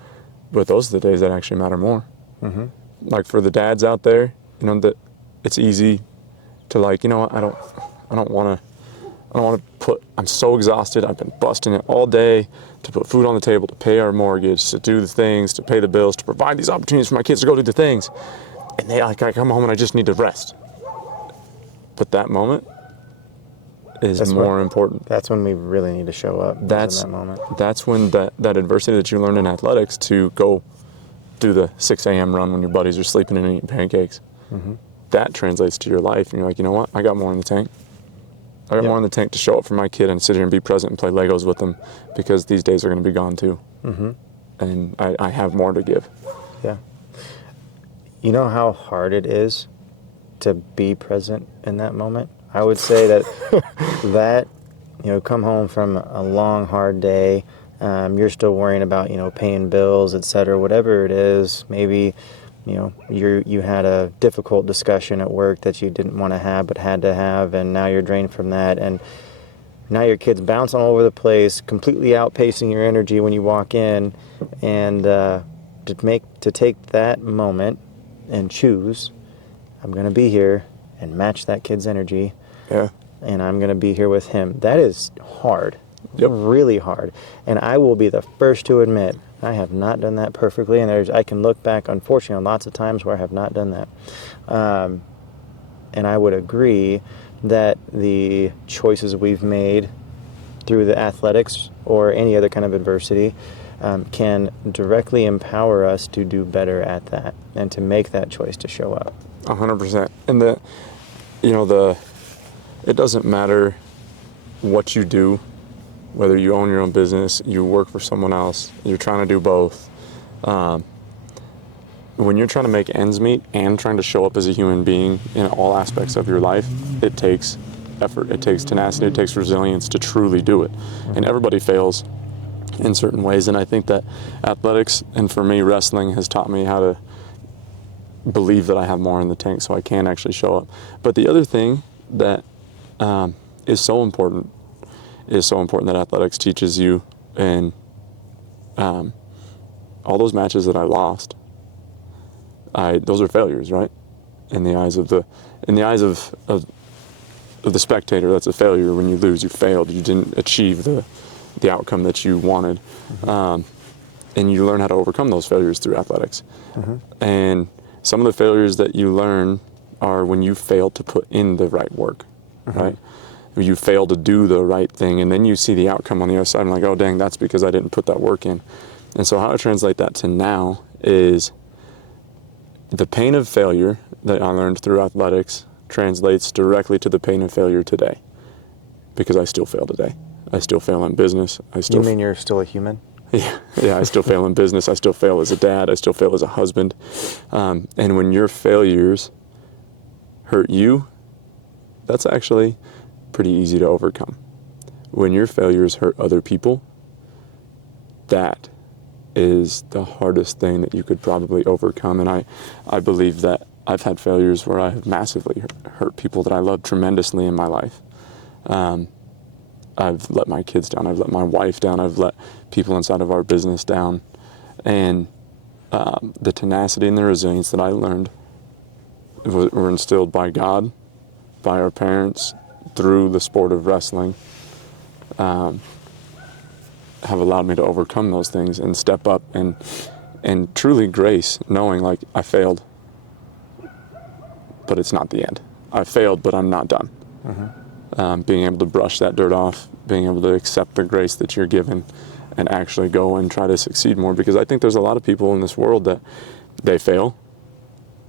but those are the days that actually matter more. Like, for the dads out there, you know, that it's easy to, like, you know what, I don't want to put, I'm so exhausted. I've been busting it all day to put food on the table, to pay our mortgage, to do the things, to pay the bills, to provide these opportunities for my kids to go do the things. And I come home and I just need to rest. But that moment is more important. That's when we really need to show up. That's in that moment. That's when that adversity that you learned in athletics to go do the 6 a.m. run when your buddies are sleeping and eating pancakes. That translates to your life, and you're like, you know what? I got more in the tank. I got more in the tank to show up for my kid and sit here and be present and play Legos with them, because these days are going to be gone too. And I have more to give. Yeah. You know how hard it is to be present in that moment? I would say that you know, come home from a long, hard day, you're still worrying about, you know, paying bills, etc., whatever it is. Maybe, you know, you had a difficult discussion at work that you didn't want to have but had to have, and now you're drained from that, and now your kid's bouncing all over the place, completely outpacing your energy when you walk in, and to take that moment and choose, I'm going to be here and match that kid's energy. Yeah. And I'm going to be here with him. That is hard. Yep. Really hard. And I will be the first to admit I have not done that perfectly, and I can look back, unfortunately, on lots of times where I have not done that. And I would agree that the choices we've made through the athletics or any other kind of adversity can directly empower us to do better at that and to make that choice to show up. 100%. And it doesn't matter what you do, whether you own your own business, you work for someone else, you're trying to do both. When you're trying to make ends meet and trying to show up as a human being in all aspects of your life, it takes effort, it takes tenacity, it takes resilience to truly do it. And everybody fails in certain ways. And I think that athletics, and for me, wrestling, has taught me how to believe that I have more in the tank so I can actually show up. But the other thing that is so important that athletics teaches you, and all those matches that I lost, those are failures, right? In the eyes of the spectator, that's a failure. When you lose, you failed. You didn't achieve the outcome that you wanted. And you learn how to overcome those failures through athletics. And some of the failures that you learn are when you fail to put in the right work, right? You fail to do the right thing, and then you see the outcome on the other side, and like, oh dang, that's because I didn't put that work in. And so how I translate that to now is the pain of failure that I learned through athletics translates directly to the pain of failure today, because I still fail today. I still fail in business. You mean you're still a human? Yeah, I still fail in business. I still fail as a dad. I still fail as a husband. And when your failures hurt you, that's actually pretty easy to overcome. When your failures hurt other people, that is the hardest thing that you could probably overcome. And I believe that I've had failures where I have massively hurt people that I love tremendously in my life. I've let my kids down. I've let my wife down. I've let people inside of our business down. And the tenacity and the resilience that I learned were instilled by God, by our parents, through the sport of wrestling, have allowed me to overcome those things and step up and truly grace, knowing like I failed, but it's not the end. I failed, but I'm not done. Being able to brush that dirt off, being able to accept the grace that you're given, and actually go and try to succeed more. Because I think there's a lot of people in this world that they fail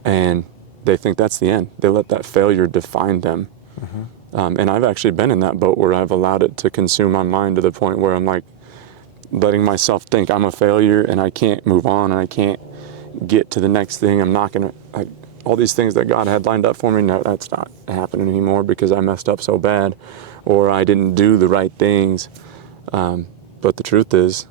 and they think that's the end. They let that failure define them. And I've actually been in that boat where I've allowed it to consume my mind to the point where I'm like letting myself think I'm a failure and I can't move on and I can't get to the next thing. I'm not going to, all these things that God had lined up for me, no, that's not happening anymore because I messed up so bad or I didn't do the right things. But the truth is,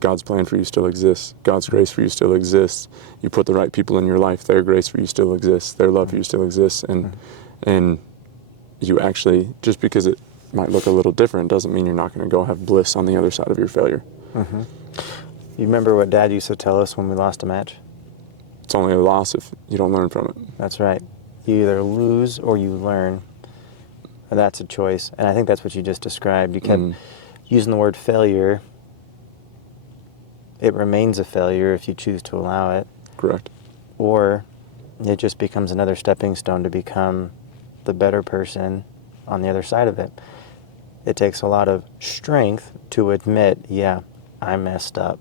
God's plan for you still exists. God's grace for you still exists. You put the right people in your life, their grace for you still exists. Their love for you still exists. And you actually, just because it might look a little different doesn't mean you're not going to go have bliss on the other side of your failure. Mm-hmm. You remember what Dad used to tell us when we lost a match? It's only a loss if you don't learn from it. That's right. You either lose or you learn. And that's a choice. And I think that's what you just described. You kept using the word failure. It remains a failure if you choose to allow it. Correct. Or it just becomes another stepping stone to become the better person on the other side of it. It takes a lot of strength to admit, yeah, I messed up.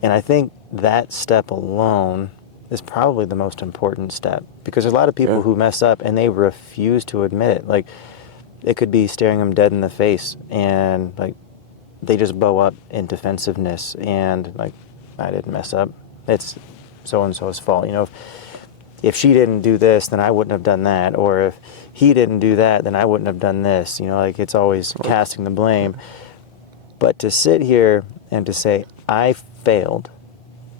And I think that step alone is probably the most important step, because there's a lot of people who mess up and they refuse to admit it. Like, it could be staring them dead in the face and like they just bow up in defensiveness and like, I didn't mess up. It's so-and-so's fault. You know, if she didn't do this, then I wouldn't have done that. Or if he didn't do that, then I wouldn't have done this. You know, like it's always casting the blame. But to sit here and to say, I failed,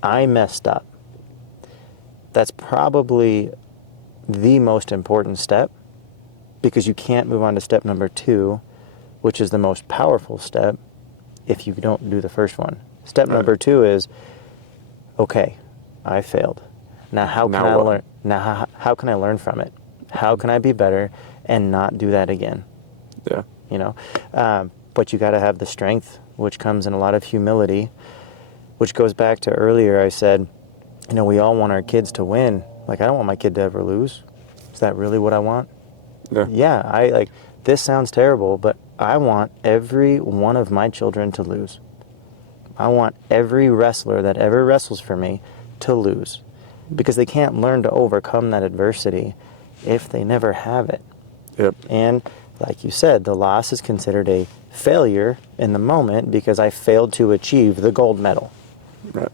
I messed up, that's probably the most important step, because you can't move on to step number 2, which is the most powerful step, if you don't do the first one. Step number 2 is, okay, I failed. Now how can I learn? Now how can I learn from it? How can I be better and not do that again? Yeah. You know, but you got to have the strength, which comes in a lot of humility, which goes back to earlier. I said, you know, we all want our kids to win. Like, I don't want my kid to ever lose. Is that really what I want? Yeah, I like, this sounds terrible, but I want every one of my children to lose. I want every wrestler that ever wrestles for me to lose, because they can't learn to overcome that adversity if they never have it. Yep. And like you said, the loss is considered a failure in the moment because I failed to achieve the gold medal. Right.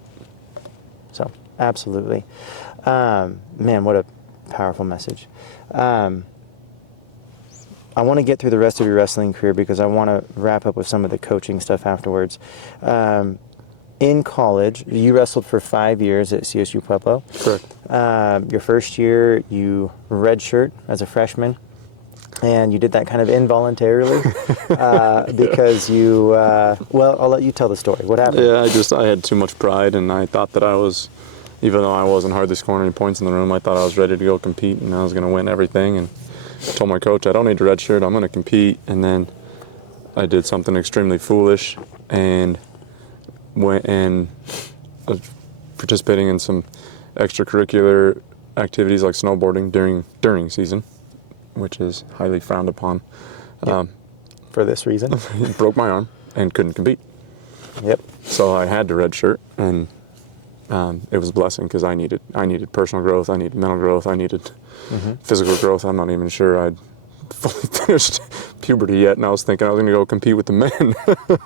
So, absolutely. Man, what a powerful message. I want to get through the rest of your wrestling career because I want to wrap up with some of the coaching stuff afterwards. In college, you wrestled for 5 years at CSU Pueblo. Correct. Your first year, you redshirt as a freshman, and you did that kind of involuntarily because you, well, I'll let you tell the story. What happened? Yeah, I had too much pride, and I thought that I was, even though I wasn't hardly scoring any points in the room, I thought I was ready to go compete and I was going to win everything. And I told my coach, I don't need a red shirt, I'm going to compete. And then I did something extremely foolish and went and was participating in some extracurricular activities like snowboarding during season, which is highly frowned upon. Yep. For this reason? Broke my arm and couldn't compete. Yep. So I had to red shirt, and it was a blessing because I needed personal growth, I needed mental growth, I needed physical growth. I'm not even sure I'd fully finished puberty yet, and I was thinking I was going to go compete with the men.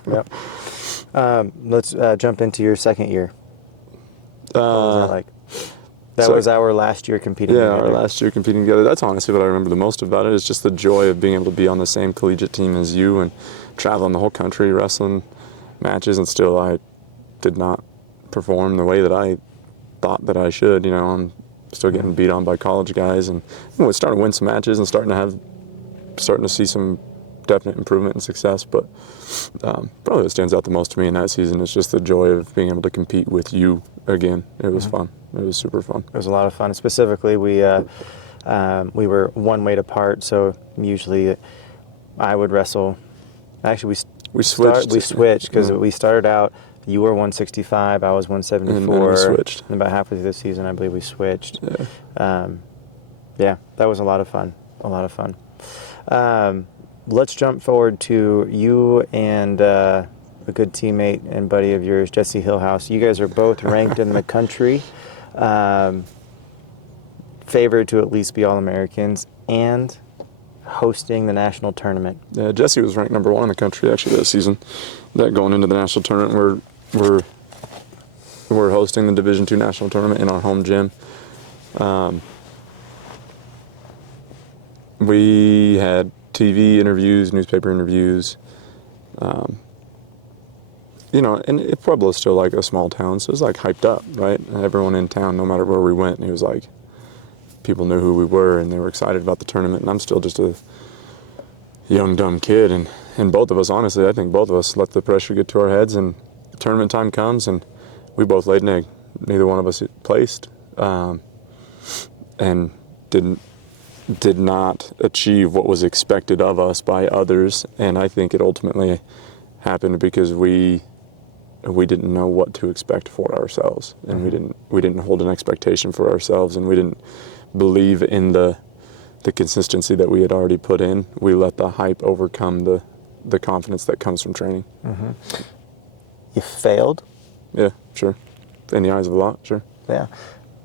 Yep. Let's jump into your second year. What was that like? That was our last year competing together. Yeah, our last year competing together. That's honestly what I remember the most about it, is just the joy of being able to be on the same collegiate team as you and traveling the whole country, wrestling matches, and still I did not perform the way that I thought that I should. You know, I'm still getting beat on by college guys, and starting to win some matches and starting to see some definite improvement and success. But probably what stands out the most to me in that season is just the joy of being able to compete with you again. It was fun. It was super fun. It was a lot of fun. Specifically, we were one weight apart, so usually I would wrestle. Actually, we switched because we started out. You were 165, I was 174. And then we switched. And about halfway through the season, I believe we switched. Yeah. Yeah, that was a lot of fun. A lot of fun. Let's jump forward to you and a good teammate and buddy of yours, Jesse Hillhouse. You guys are both ranked in the country, favored to at least be All-Americans, and hosting the national tournament. Yeah, Jesse was ranked number 1 in the country actually that season. That going into the national tournament, we're hosting the Division II national tournament in our home gym. We had TV interviews, newspaper interviews. You know, and Pueblo's still like a small town, so it was like hyped up, right? And everyone in town, no matter where we went, it was like people knew who we were and they were excited about the tournament. And I'm still just a young, dumb kid. And both of us, honestly, I think both of us let the pressure get to our heads, and tournament time comes, and we both laid an egg. Neither one of us placed, and did not achieve what was expected of us by others. And I think it ultimately happened because we didn't know what to expect for ourselves, and we didn't hold an expectation for ourselves, and we didn't believe in the consistency that we had already put in. We let the hype overcome the confidence that comes from training. Mm-hmm. You failed? Yeah, sure. In the eyes of a lot, sure. Yeah.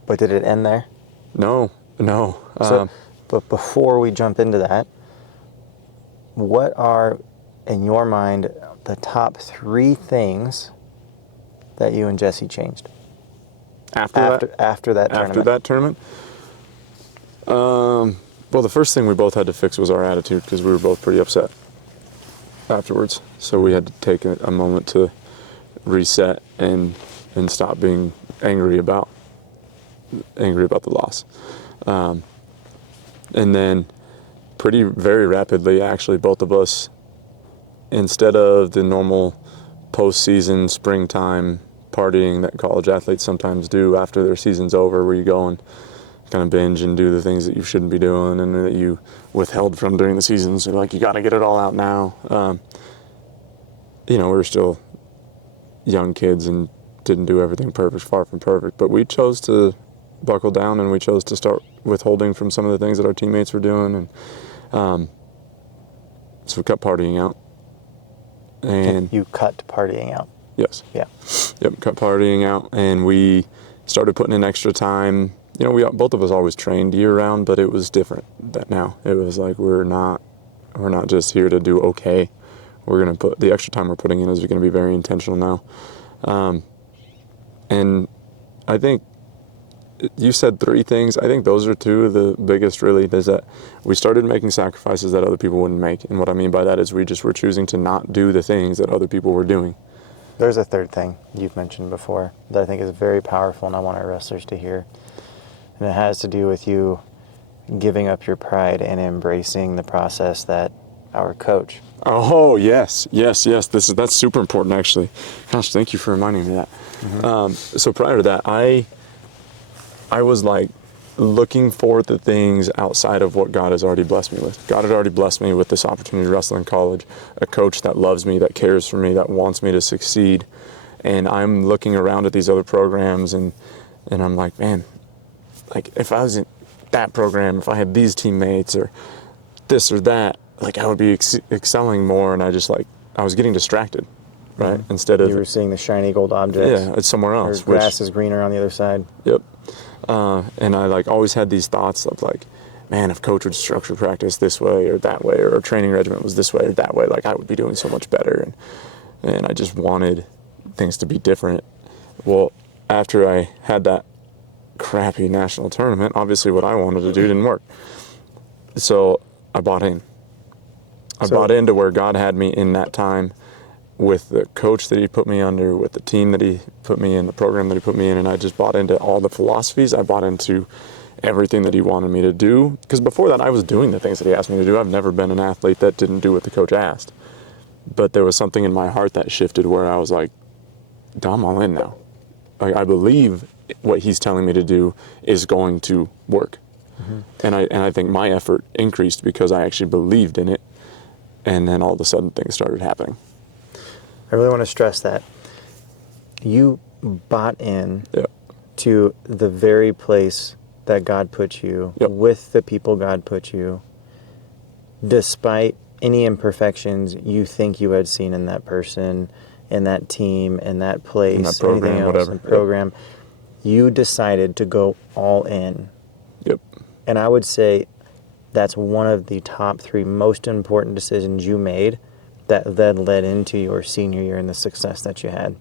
But did it end there? No. But before we jump into that, what are, in your mind, the top 3 things that you and Jesse changed after that tournament? After that tournament? Well, the first thing we both had to fix was our attitude, because we were both pretty upset afterwards. So we had to take a moment to reset and stop being angry about the loss. And then very rapidly, actually, both of us, instead of the normal postseason springtime partying that college athletes sometimes do after their season's over, where you go and kind of binge and do the things that you shouldn't be doing and that you withheld from during the season. So like, you got to get it all out now. We were still young kids and didn't do everything perfect, far from perfect, but we chose to buckle down, and we chose to start withholding from some of the things that our teammates were doing. And so we cut partying out. And you cut partying out? Yes. Yeah. Yep, cut partying out, and we started putting in extra time. Both of us always trained year round, but it was different that now. It was like, we're not just here to do okay. We're going to put the extra time we're putting in is going to be very intentional now. And I think you said 3 things. I think those are 2 of the biggest, really, is that we started making sacrifices that other people wouldn't make. And what I mean by that is we just were choosing to not do the things that other people were doing. There's a third thing you've mentioned before that I think is very powerful, and I want our wrestlers to hear. And it has to do with you giving up your pride and embracing the process that our coach. Oh, yes. That's super important, actually. Gosh, thank you for reminding me of that. Mm-hmm. So prior to that, I was like looking for the things outside of what God has already blessed me with. God had already blessed me with this opportunity to wrestle in college, a coach that loves me, that cares for me, that wants me to succeed. And I'm looking around at these other programs, and I'm like, man, like, if I was in that program, if I had these teammates or this or that, like, I would be excelling more. And I was getting distracted, right? Mm-hmm. Instead of, you were seeing the shiny gold objects. Yeah, it's somewhere else. Or grass is greener on the other side. Yep. And I always had these thoughts of like, man, if coach would structure practice this way or that way, or a training regimen was this way or that way, like, I would be doing so much better. And I just wanted things to be different. Well, after I had that crappy national tournament, obviously what I wanted to do didn't work. So I bought in. I bought into where God had me in that time, with the coach that he put me under, with the team that he put me in, the program that he put me in, and I just bought into all the philosophies. I bought into everything that he wanted me to do, because before that I was doing the things that he asked me to do. I've never been an athlete that didn't do what the coach asked, but there was something in my heart that shifted where I was like, I'm all in now. I believe what he's telling me to do is going to work. Mm-hmm. And I think my effort increased because I actually believed in it, and then all of a sudden things started happening. I really want to stress that you bought in to the very place that God put you, with the people God put you, despite any imperfections you think you had seen in that person, in that team, in that place, in that program, anything else, whatever. in program. You decided to go all in. Yep. And I would say that's one of the top 3 most important decisions you made that then led into your senior year and the success that you had.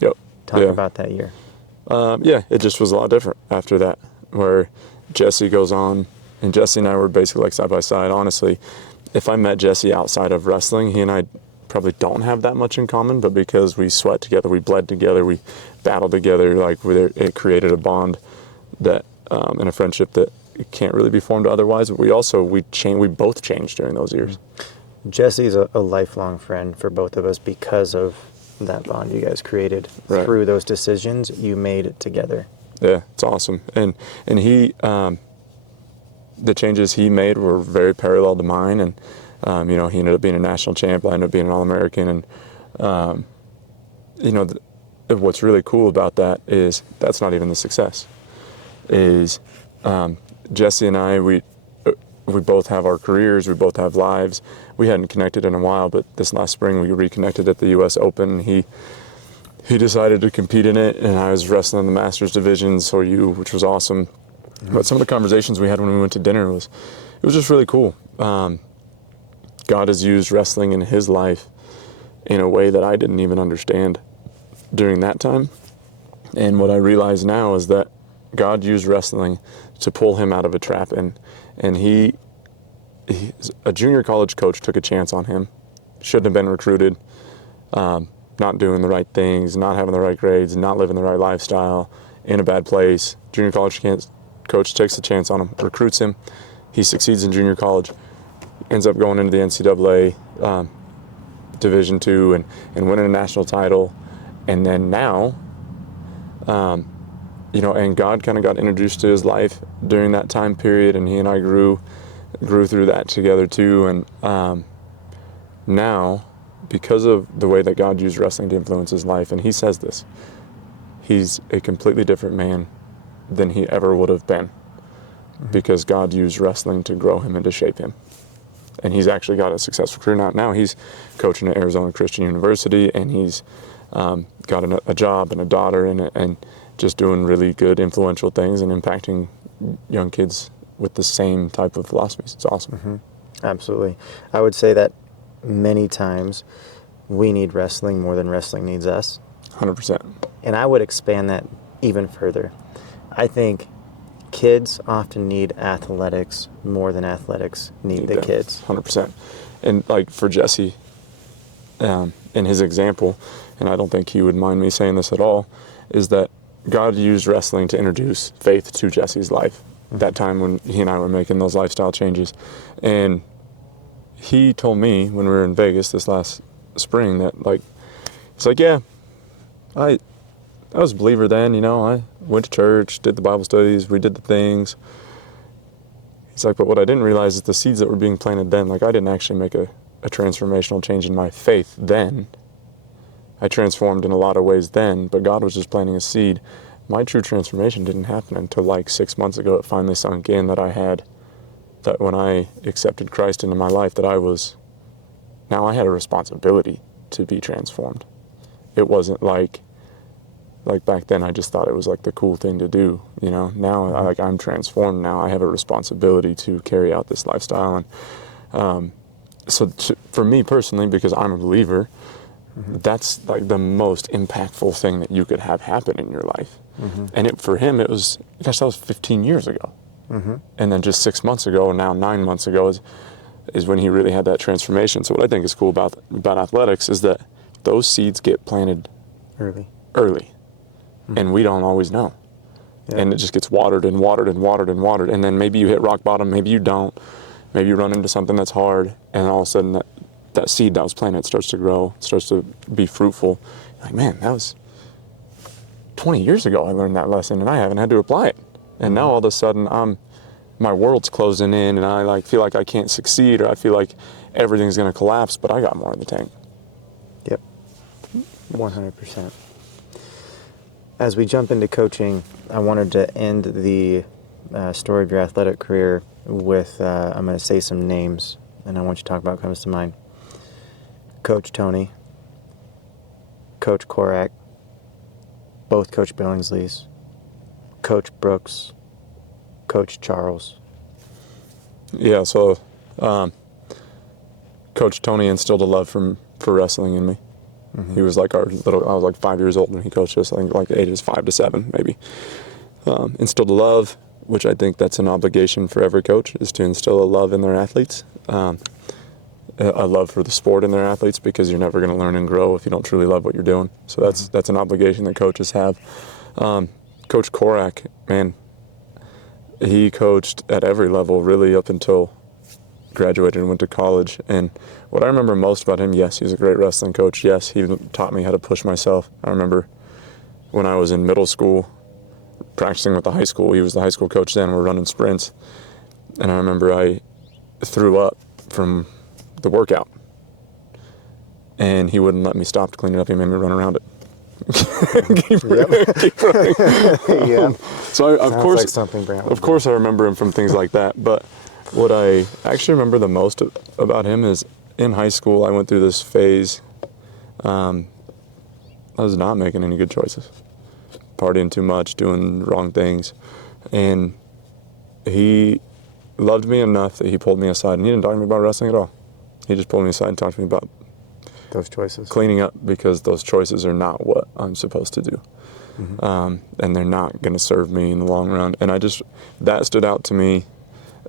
Yep. Talk about that year. It just was a lot different after that, where Jesse goes on, and Jesse and I were basically like side by side. Honestly, if I met Jesse outside of wrestling, he and I probably don't have that much in common, but because we sweat together, we bled together, we battled together, it created a bond that, and a friendship that can't really be formed otherwise. But we both changed during those years. Jesse's a lifelong friend for both of us because of that bond you guys created Right. through those decisions you made together. Yeah, it's awesome. And he, the changes he made were very parallel to mine. And, he ended up being a national champ. I ended up being an All-American. And, what's really cool about that is that's not even the success. Is Jesse and I, we both have our careers, we both have lives. We hadn't connected in a while, but this last spring we reconnected at the U.S. Open. He decided to compete in it, and I was wrestling in the Masters division, which was awesome. But some of the conversations we had when we went to dinner it was just really cool. God has used wrestling in his life in a way that I didn't even understand during that time. And what I realize now is that God used wrestling to pull him out of a trap. And a junior college coach took a chance on him. Shouldn't have been recruited. Not doing the right things, not having the right grades, not living the right lifestyle, in a bad place. Junior college coach takes a chance on him, recruits him. He succeeds in junior college, ends up going into the NCAA Division II and winning a national title. And then now, and God kind of got introduced to his life during that time period, and he and I grew through that together too. And now, because of the way that God used wrestling to influence his life, and he says this, he's a completely different man than he ever would have been, because God used wrestling to grow him and to shape him. And he's actually got a successful career now. He's coaching at Arizona Christian University, and he's got a job and a daughter and just doing really good, influential things and impacting young kids with the same type of philosophies. It's awesome. Mm-hmm. Absolutely. I would say that many times we need wrestling more than wrestling needs us. 100%. And I would expand that even further. I think kids often need athletics more than athletics need the kids. 100%. And like for Jesse, in his example, and I don't think he would mind me saying this at all, is that God used wrestling to introduce faith to Jesse's life. That time when he and I were making those lifestyle changes. And he told me when we were in Vegas this last spring that he's like, yeah, I was a believer then, I went to church, did the Bible studies, we did the things. He's like, but what I didn't realize is the seeds that were being planted then, I didn't actually make a transformational change in my faith then. I transformed in a lot of ways then, but God was just planting a seed. My true transformation didn't happen until 6 months ago. It finally sunk in that when I accepted Christ into my life, now I had a responsibility to be transformed. It wasn't like back then I just thought it was the cool thing to do, Now I'm transformed now. I have a responsibility to carry out this lifestyle. And for me personally, because I'm a believer, that's the most impactful thing that you could have happen in your life. And for him, it was, that was 15 years ago. And then just 6 months ago, and now 9 months ago is when he really had that transformation. So what I think is cool about athletics is that those seeds get planted early. And we don't always know. Yeah. And it just gets watered and watered and watered and watered. And then maybe you hit rock bottom, maybe you don't. Maybe you run into something that's hard, and all of a sudden that seed that was planted starts to grow, starts to be fruitful. You're like, man, that was 20 years ago I learned that lesson, and I haven't had to apply it. And now all of a sudden my world's closing in, and I feel like I can't succeed, or I feel like everything's going to collapse, but I got more in the tank. Yep, 100%. As we jump into coaching, I wanted to end the story of your athletic career with, I'm going to say some names, and I want you to talk about what comes to mind. Coach Tony, Coach Korak, both Coach Billingsley's, Coach Brooks, Coach Charles. Yeah, so Coach Tony instilled a love for wrestling in me. He was I was 5 years old when he coached us. I think the ages 5 to 7, maybe. Instilled a love, which I think that's an obligation for every coach, is to instill a love in their athletes. A love for the sport in their athletes, because you're never going to learn and grow if you don't truly love what you're doing. So that's an obligation that coaches have. Coach Korak, man, he coached at every level really up until graduated and went to college. And what I remember most about him, yes, he's a great wrestling coach. Yes, he taught me how to push myself. I remember when I was in middle school, practicing with the high school. He was the high school coach then. We're running sprints. And I remember I threw up from the workout. And he wouldn't let me stop to clean it up. He made me run around it. keep running. Yeah. So of Sounds course, like something Brant would of course, I remember him from things like that. But what I actually remember the most about him is in high school, I went through this phase. I was not making any good choices, partying too much, doing wrong things, and he loved me enough that he pulled me aside, and he didn't talk to me about wrestling at all. He just pulled me aside and talked to me about those choices, cleaning up, because those choices are not what I'm supposed to do. And they're not going to serve me in the long run. And that stood out to me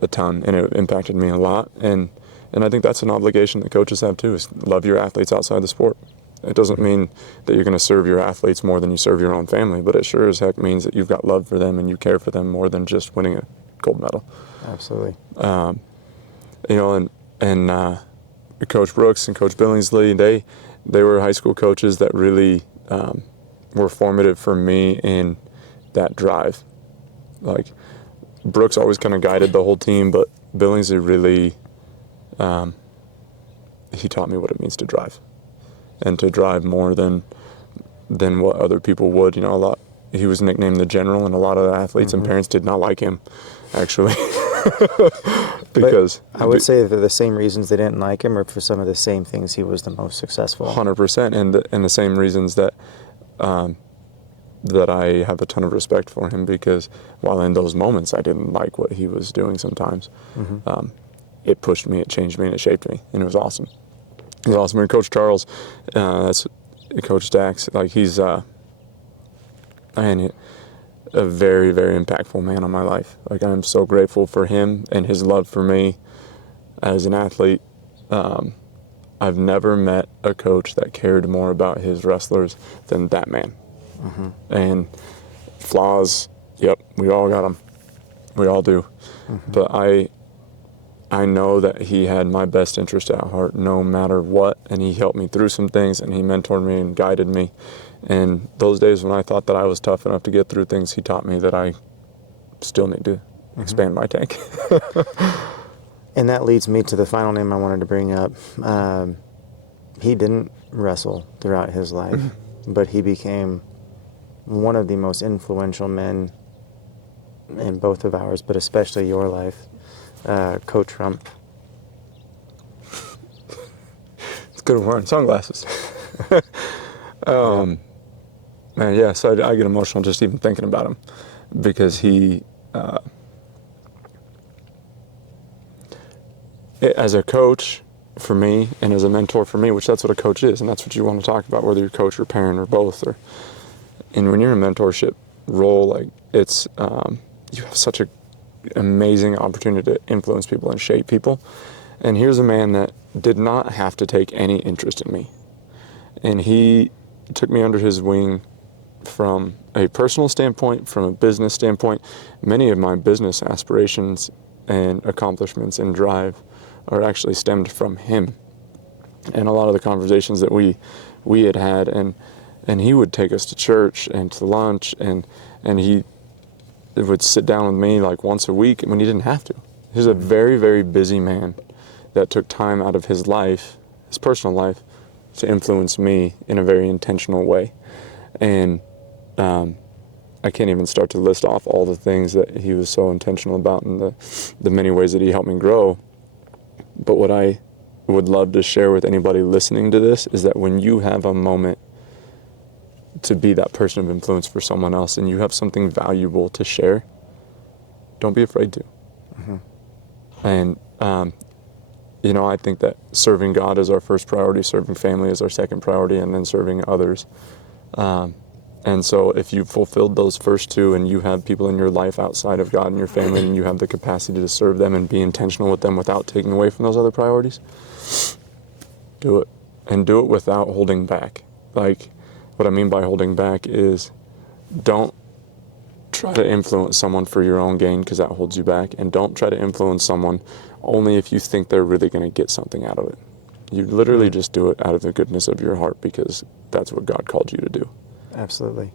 a ton, and it impacted me a lot. And I think that's an obligation that coaches have too, is love your athletes outside the sport. It doesn't mean that you're going to serve your athletes more than you serve your own family, but it sure as heck means that you've got love for them and you care for them more than just winning a gold medal. Absolutely. And Coach Brooks and Coach Billingsley, they were high school coaches that really were formative for me in that drive. Like, Brooks always kind of guided the whole team, but Billingsley really, he taught me what it means to drive, and to drive more than what other people would. He was nicknamed the General, and a lot of the athletes and parents did not like him, actually. Because I would say for the same reasons they didn't like him, or for some of the same things he was the most successful. 100%, and the same reasons that I have a ton of respect for him, because while in those moments I didn't like what he was doing sometimes, it pushed me, it changed me, and it shaped me, and it was awesome. It was awesome. And Coach Charles, that's Coach Dax, like he's a very, very impactful man on my life. Like, I'm so grateful for him and his love for me as an athlete. I've never met a coach that cared more about his wrestlers than that man. And flaws, yep, we all got them. We all do. But I know that he had my best interest at heart no matter what, and he helped me through some things, and he mentored me and guided me. And those days when I thought that I was tough enough to get through things, he taught me that I still need to expand my tank. And that leads me to the final name I wanted to bring up. He didn't wrestle throughout his life, but he became one of the most influential men in both of ours, but especially your life, Coach Trump. It's good wearing sunglasses. Man, yeah, so I get emotional just even thinking about him, because he, as a coach for me and as a mentor for me, which that's what a coach is, and that's what you want to talk about, whether you're coach or parent or both. And when you're in a mentorship role, like, it's you have such an amazing opportunity to influence people and shape people. And here's a man that did not have to take any interest in me, and he took me under his wing from a personal standpoint, from a business standpoint. Many of my business aspirations and accomplishments and drive are actually stemmed from him, and a lot of the conversations that we had, and he would take us to church and to lunch, and he would sit down with me like once a week when he didn't have to. He was a very, very busy man that took time out of his life, his personal life, to influence me in a very intentional way. And I can't even start to list off all the things that he was so intentional about, and the many ways that he helped me grow. But what I would love to share with anybody listening to this is that when you have a moment to be that person of influence for someone else, and you have something valuable to share, don't be afraid to. And I think that serving God is our first priority, serving family is our second priority, and then serving others. And so if you've fulfilled those first two, and you have people in your life outside of God and your family, and you have the capacity to serve them and be intentional with them without taking away from those other priorities, do it. And do it without holding back. Like, what I mean by holding back is, don't try to influence someone for your own gain, because that holds you back. And don't try to influence someone only if you think they're really going to get something out of it. You literally just do it out of the goodness of your heart because that's what God called you to do. Absolutely.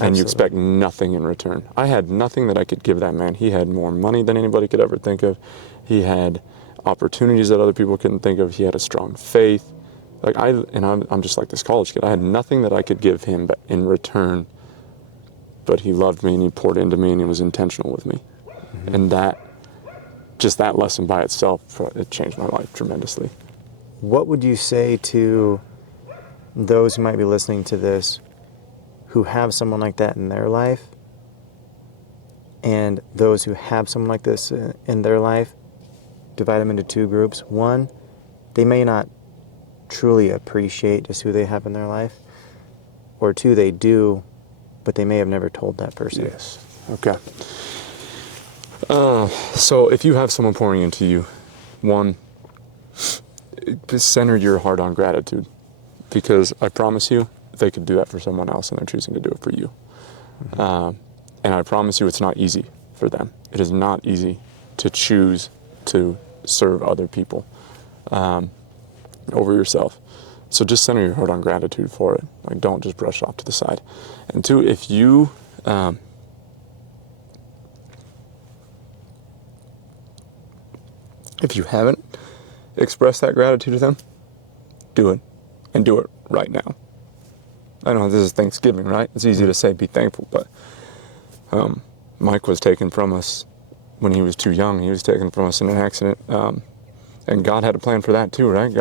And you expect nothing in return. I had nothing that I could give that man. He had more money than anybody could ever think of. He had opportunities that other people couldn't think of. He had a strong faith. I'm just like this college kid. I had nothing that I could give him but in return, but he loved me and he poured into me and he was intentional with me. Mm-hmm. And that lesson by itself, it changed my life tremendously. What would you say to those who might be listening to this who have someone like that in their life, and those who have someone like this in their life? Divide them into two groups. One, they may not truly appreciate just who they have in their life, or two, they do, but they may have never told that person. Yes. Okay. So if you have someone pouring into you, one, center your heart on gratitude, because I promise you, they could do that for someone else and they're choosing to do it for you. Mm-hmm. And I promise you it's not easy for them. It is not easy to choose to serve other people over yourself. So just center your heart on gratitude for it. Like, don't just brush off to the side. And two, if you haven't expressed that gratitude to them, do it, and do it right now. I know this is Thanksgiving, right? It's easy to say be thankful, but Mike was taken from us when he was too young. He was taken from us in an accident, and God had a plan for that too, right?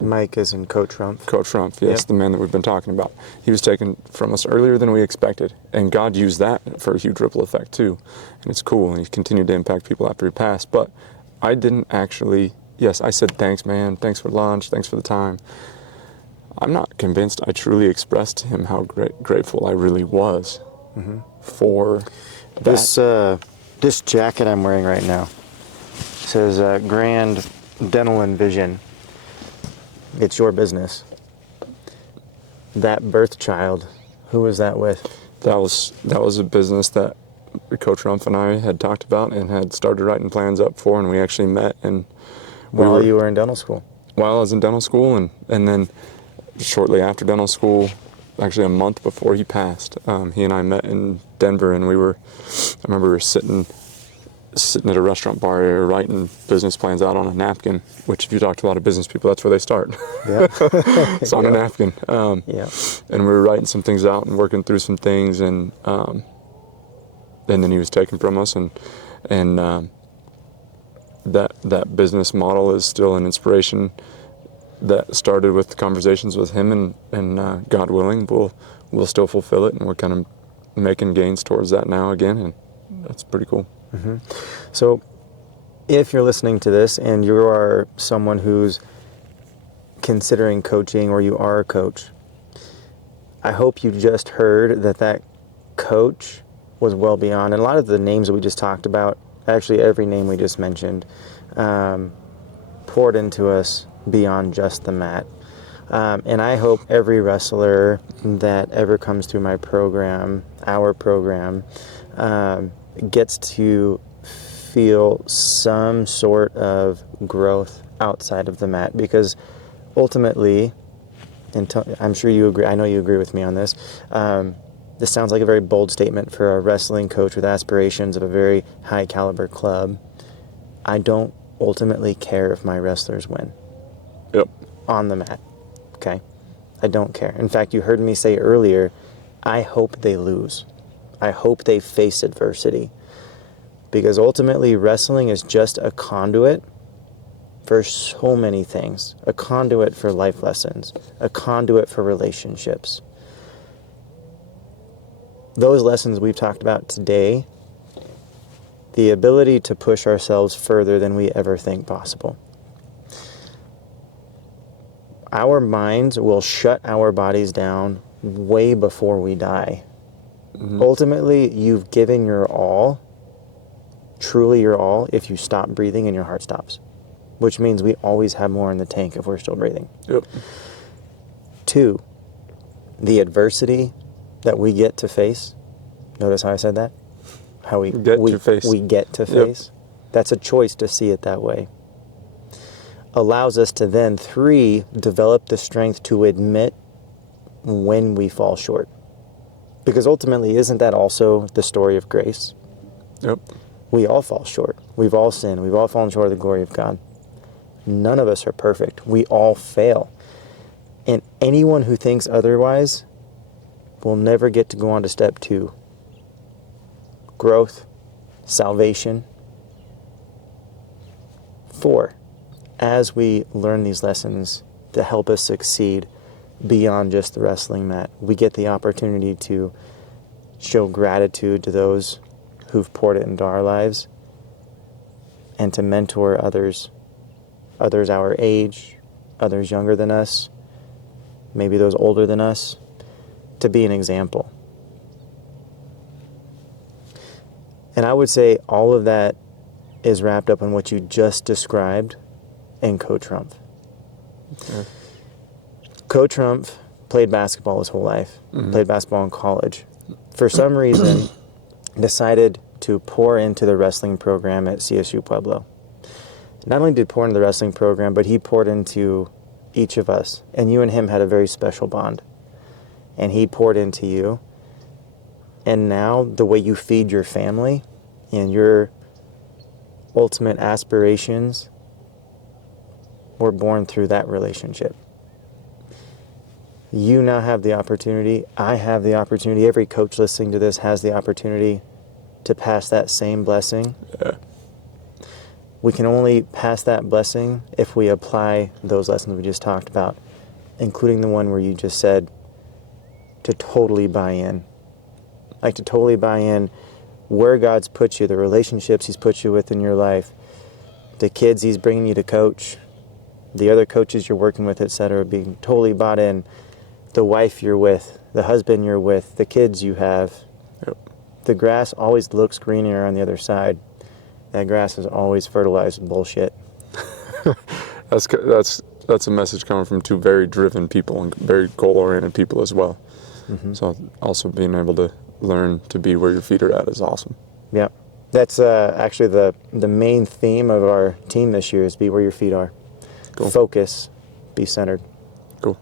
Mike is in Coach Rumpf. Coach Rumpf, yes, yep. The man that we've been talking about. He was taken from us earlier than we expected, and God used that for a huge ripple effect too. And it's cool, and he continued to impact people after he passed. But I didn't actually, yes, I said, thanks, man, thanks for lunch, thanks for the time. I'm not convinced I truly expressed to him how grateful I really was for that. This jacket I'm wearing right now says Grand Dental and Vision. It's your business. That birth child, who was that with? That was a business that Coach Rumpf and I had talked about and had started writing plans up for, and we actually met. And while you were in dental school? While I was in dental school, and then shortly after dental school, actually a month before he passed, he and I met in Denver, and I remember we were sitting at a restaurant bar area writing business plans out on a napkin, which if you talk to a lot of business people, that's where they start. Yeah. It's on a napkin. And we were writing some things out and working through some things, and then he was taken from us, and that business model is still an inspiration that started with conversations with him, and God willing, we'll still fulfill it, and we're kind of making gains towards that now again, and that's pretty cool. Mm-hmm. So if you're listening to this and you are someone who's considering coaching, or you are a coach, I hope you just heard that coach was well beyond, and a lot of the names that we just talked about, actually every name we just mentioned, poured into us beyond just the mat. And I hope every wrestler that ever comes through my program, our program, gets to feel some sort of growth outside of the mat, because ultimately, and I'm sure you agree, I know you agree with me on this, this sounds like a very bold statement for a wrestling coach with aspirations of a very high caliber club. I don't ultimately care if my wrestlers win. Yep. On the mat. Okay? I don't care. In fact, you heard me say earlier, I hope they lose. I hope they face adversity. Because ultimately, wrestling is just a conduit for so many things. A conduit for life lessons. A conduit for relationships. Those lessons we've talked about today, the ability to push ourselves further than we ever think possible. Our minds will shut our bodies down way before we die. Mm-hmm. Ultimately, you've given your all, truly your all, if you stop breathing and your heart stops. Which means we always have more in the tank if we're still breathing. Yep. 2, the adversity that we get to face. Notice how I said that? How we get to face. That's a choice to see it that way. Allows us to then, 3, develop the strength to admit when we fall short. Because ultimately, isn't that also the story of grace? Yep. We all fall short. We've all sinned. We've all fallen short of the glory of God. None of us are perfect. We all fail. And anyone who thinks otherwise will never get to go on to step 2. Growth, salvation. 4, as we learn these lessons to help us succeed beyond just the wrestling mat, we get the opportunity to show gratitude to those who've poured it into our lives and to mentor others our age, others younger than us, maybe those older than us, to be an example. And I would say all of that is wrapped up in what you just described in Coach Rumpf. Okay. Coach Rumpf played basketball his whole life, played basketball in college. For some reason, decided to pour into the wrestling program at CSU Pueblo. Not only did he pour into the wrestling program, but he poured into each of us. And you and him had a very special bond. And he poured into you. And now the way you feed your family and your ultimate aspirations were born through that relationship. You now have the opportunity, I have the opportunity, every coach listening to this has the opportunity to pass that same blessing. Yeah. We can only pass that blessing if we apply those lessons we just talked about, including the one where you just said to totally buy in. Like to totally buy in where God's put you, the relationships he's put you with in your life, the kids he's bringing you to coach, the other coaches you're working with, etc., being totally bought in, the wife you're with, the husband you're with, the kids you have. Yep. The grass always looks greener on the other side. That grass is always fertilized with bullshit. That's a message coming from 2 very driven people and very goal-oriented people as well. Mm-hmm. So also being able to learn to be where your feet are at is awesome. Yeah. That's actually the main theme of our team this year is be where your feet are. Cool. Focus. Be centered. Cool.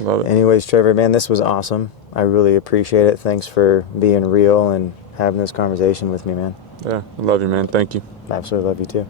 I love it. Anyways, Trevor, man, this was awesome. I really appreciate it. Thanks for being real and having this conversation with me, man. Yeah, I love you, man. Thank you. Absolutely love you too.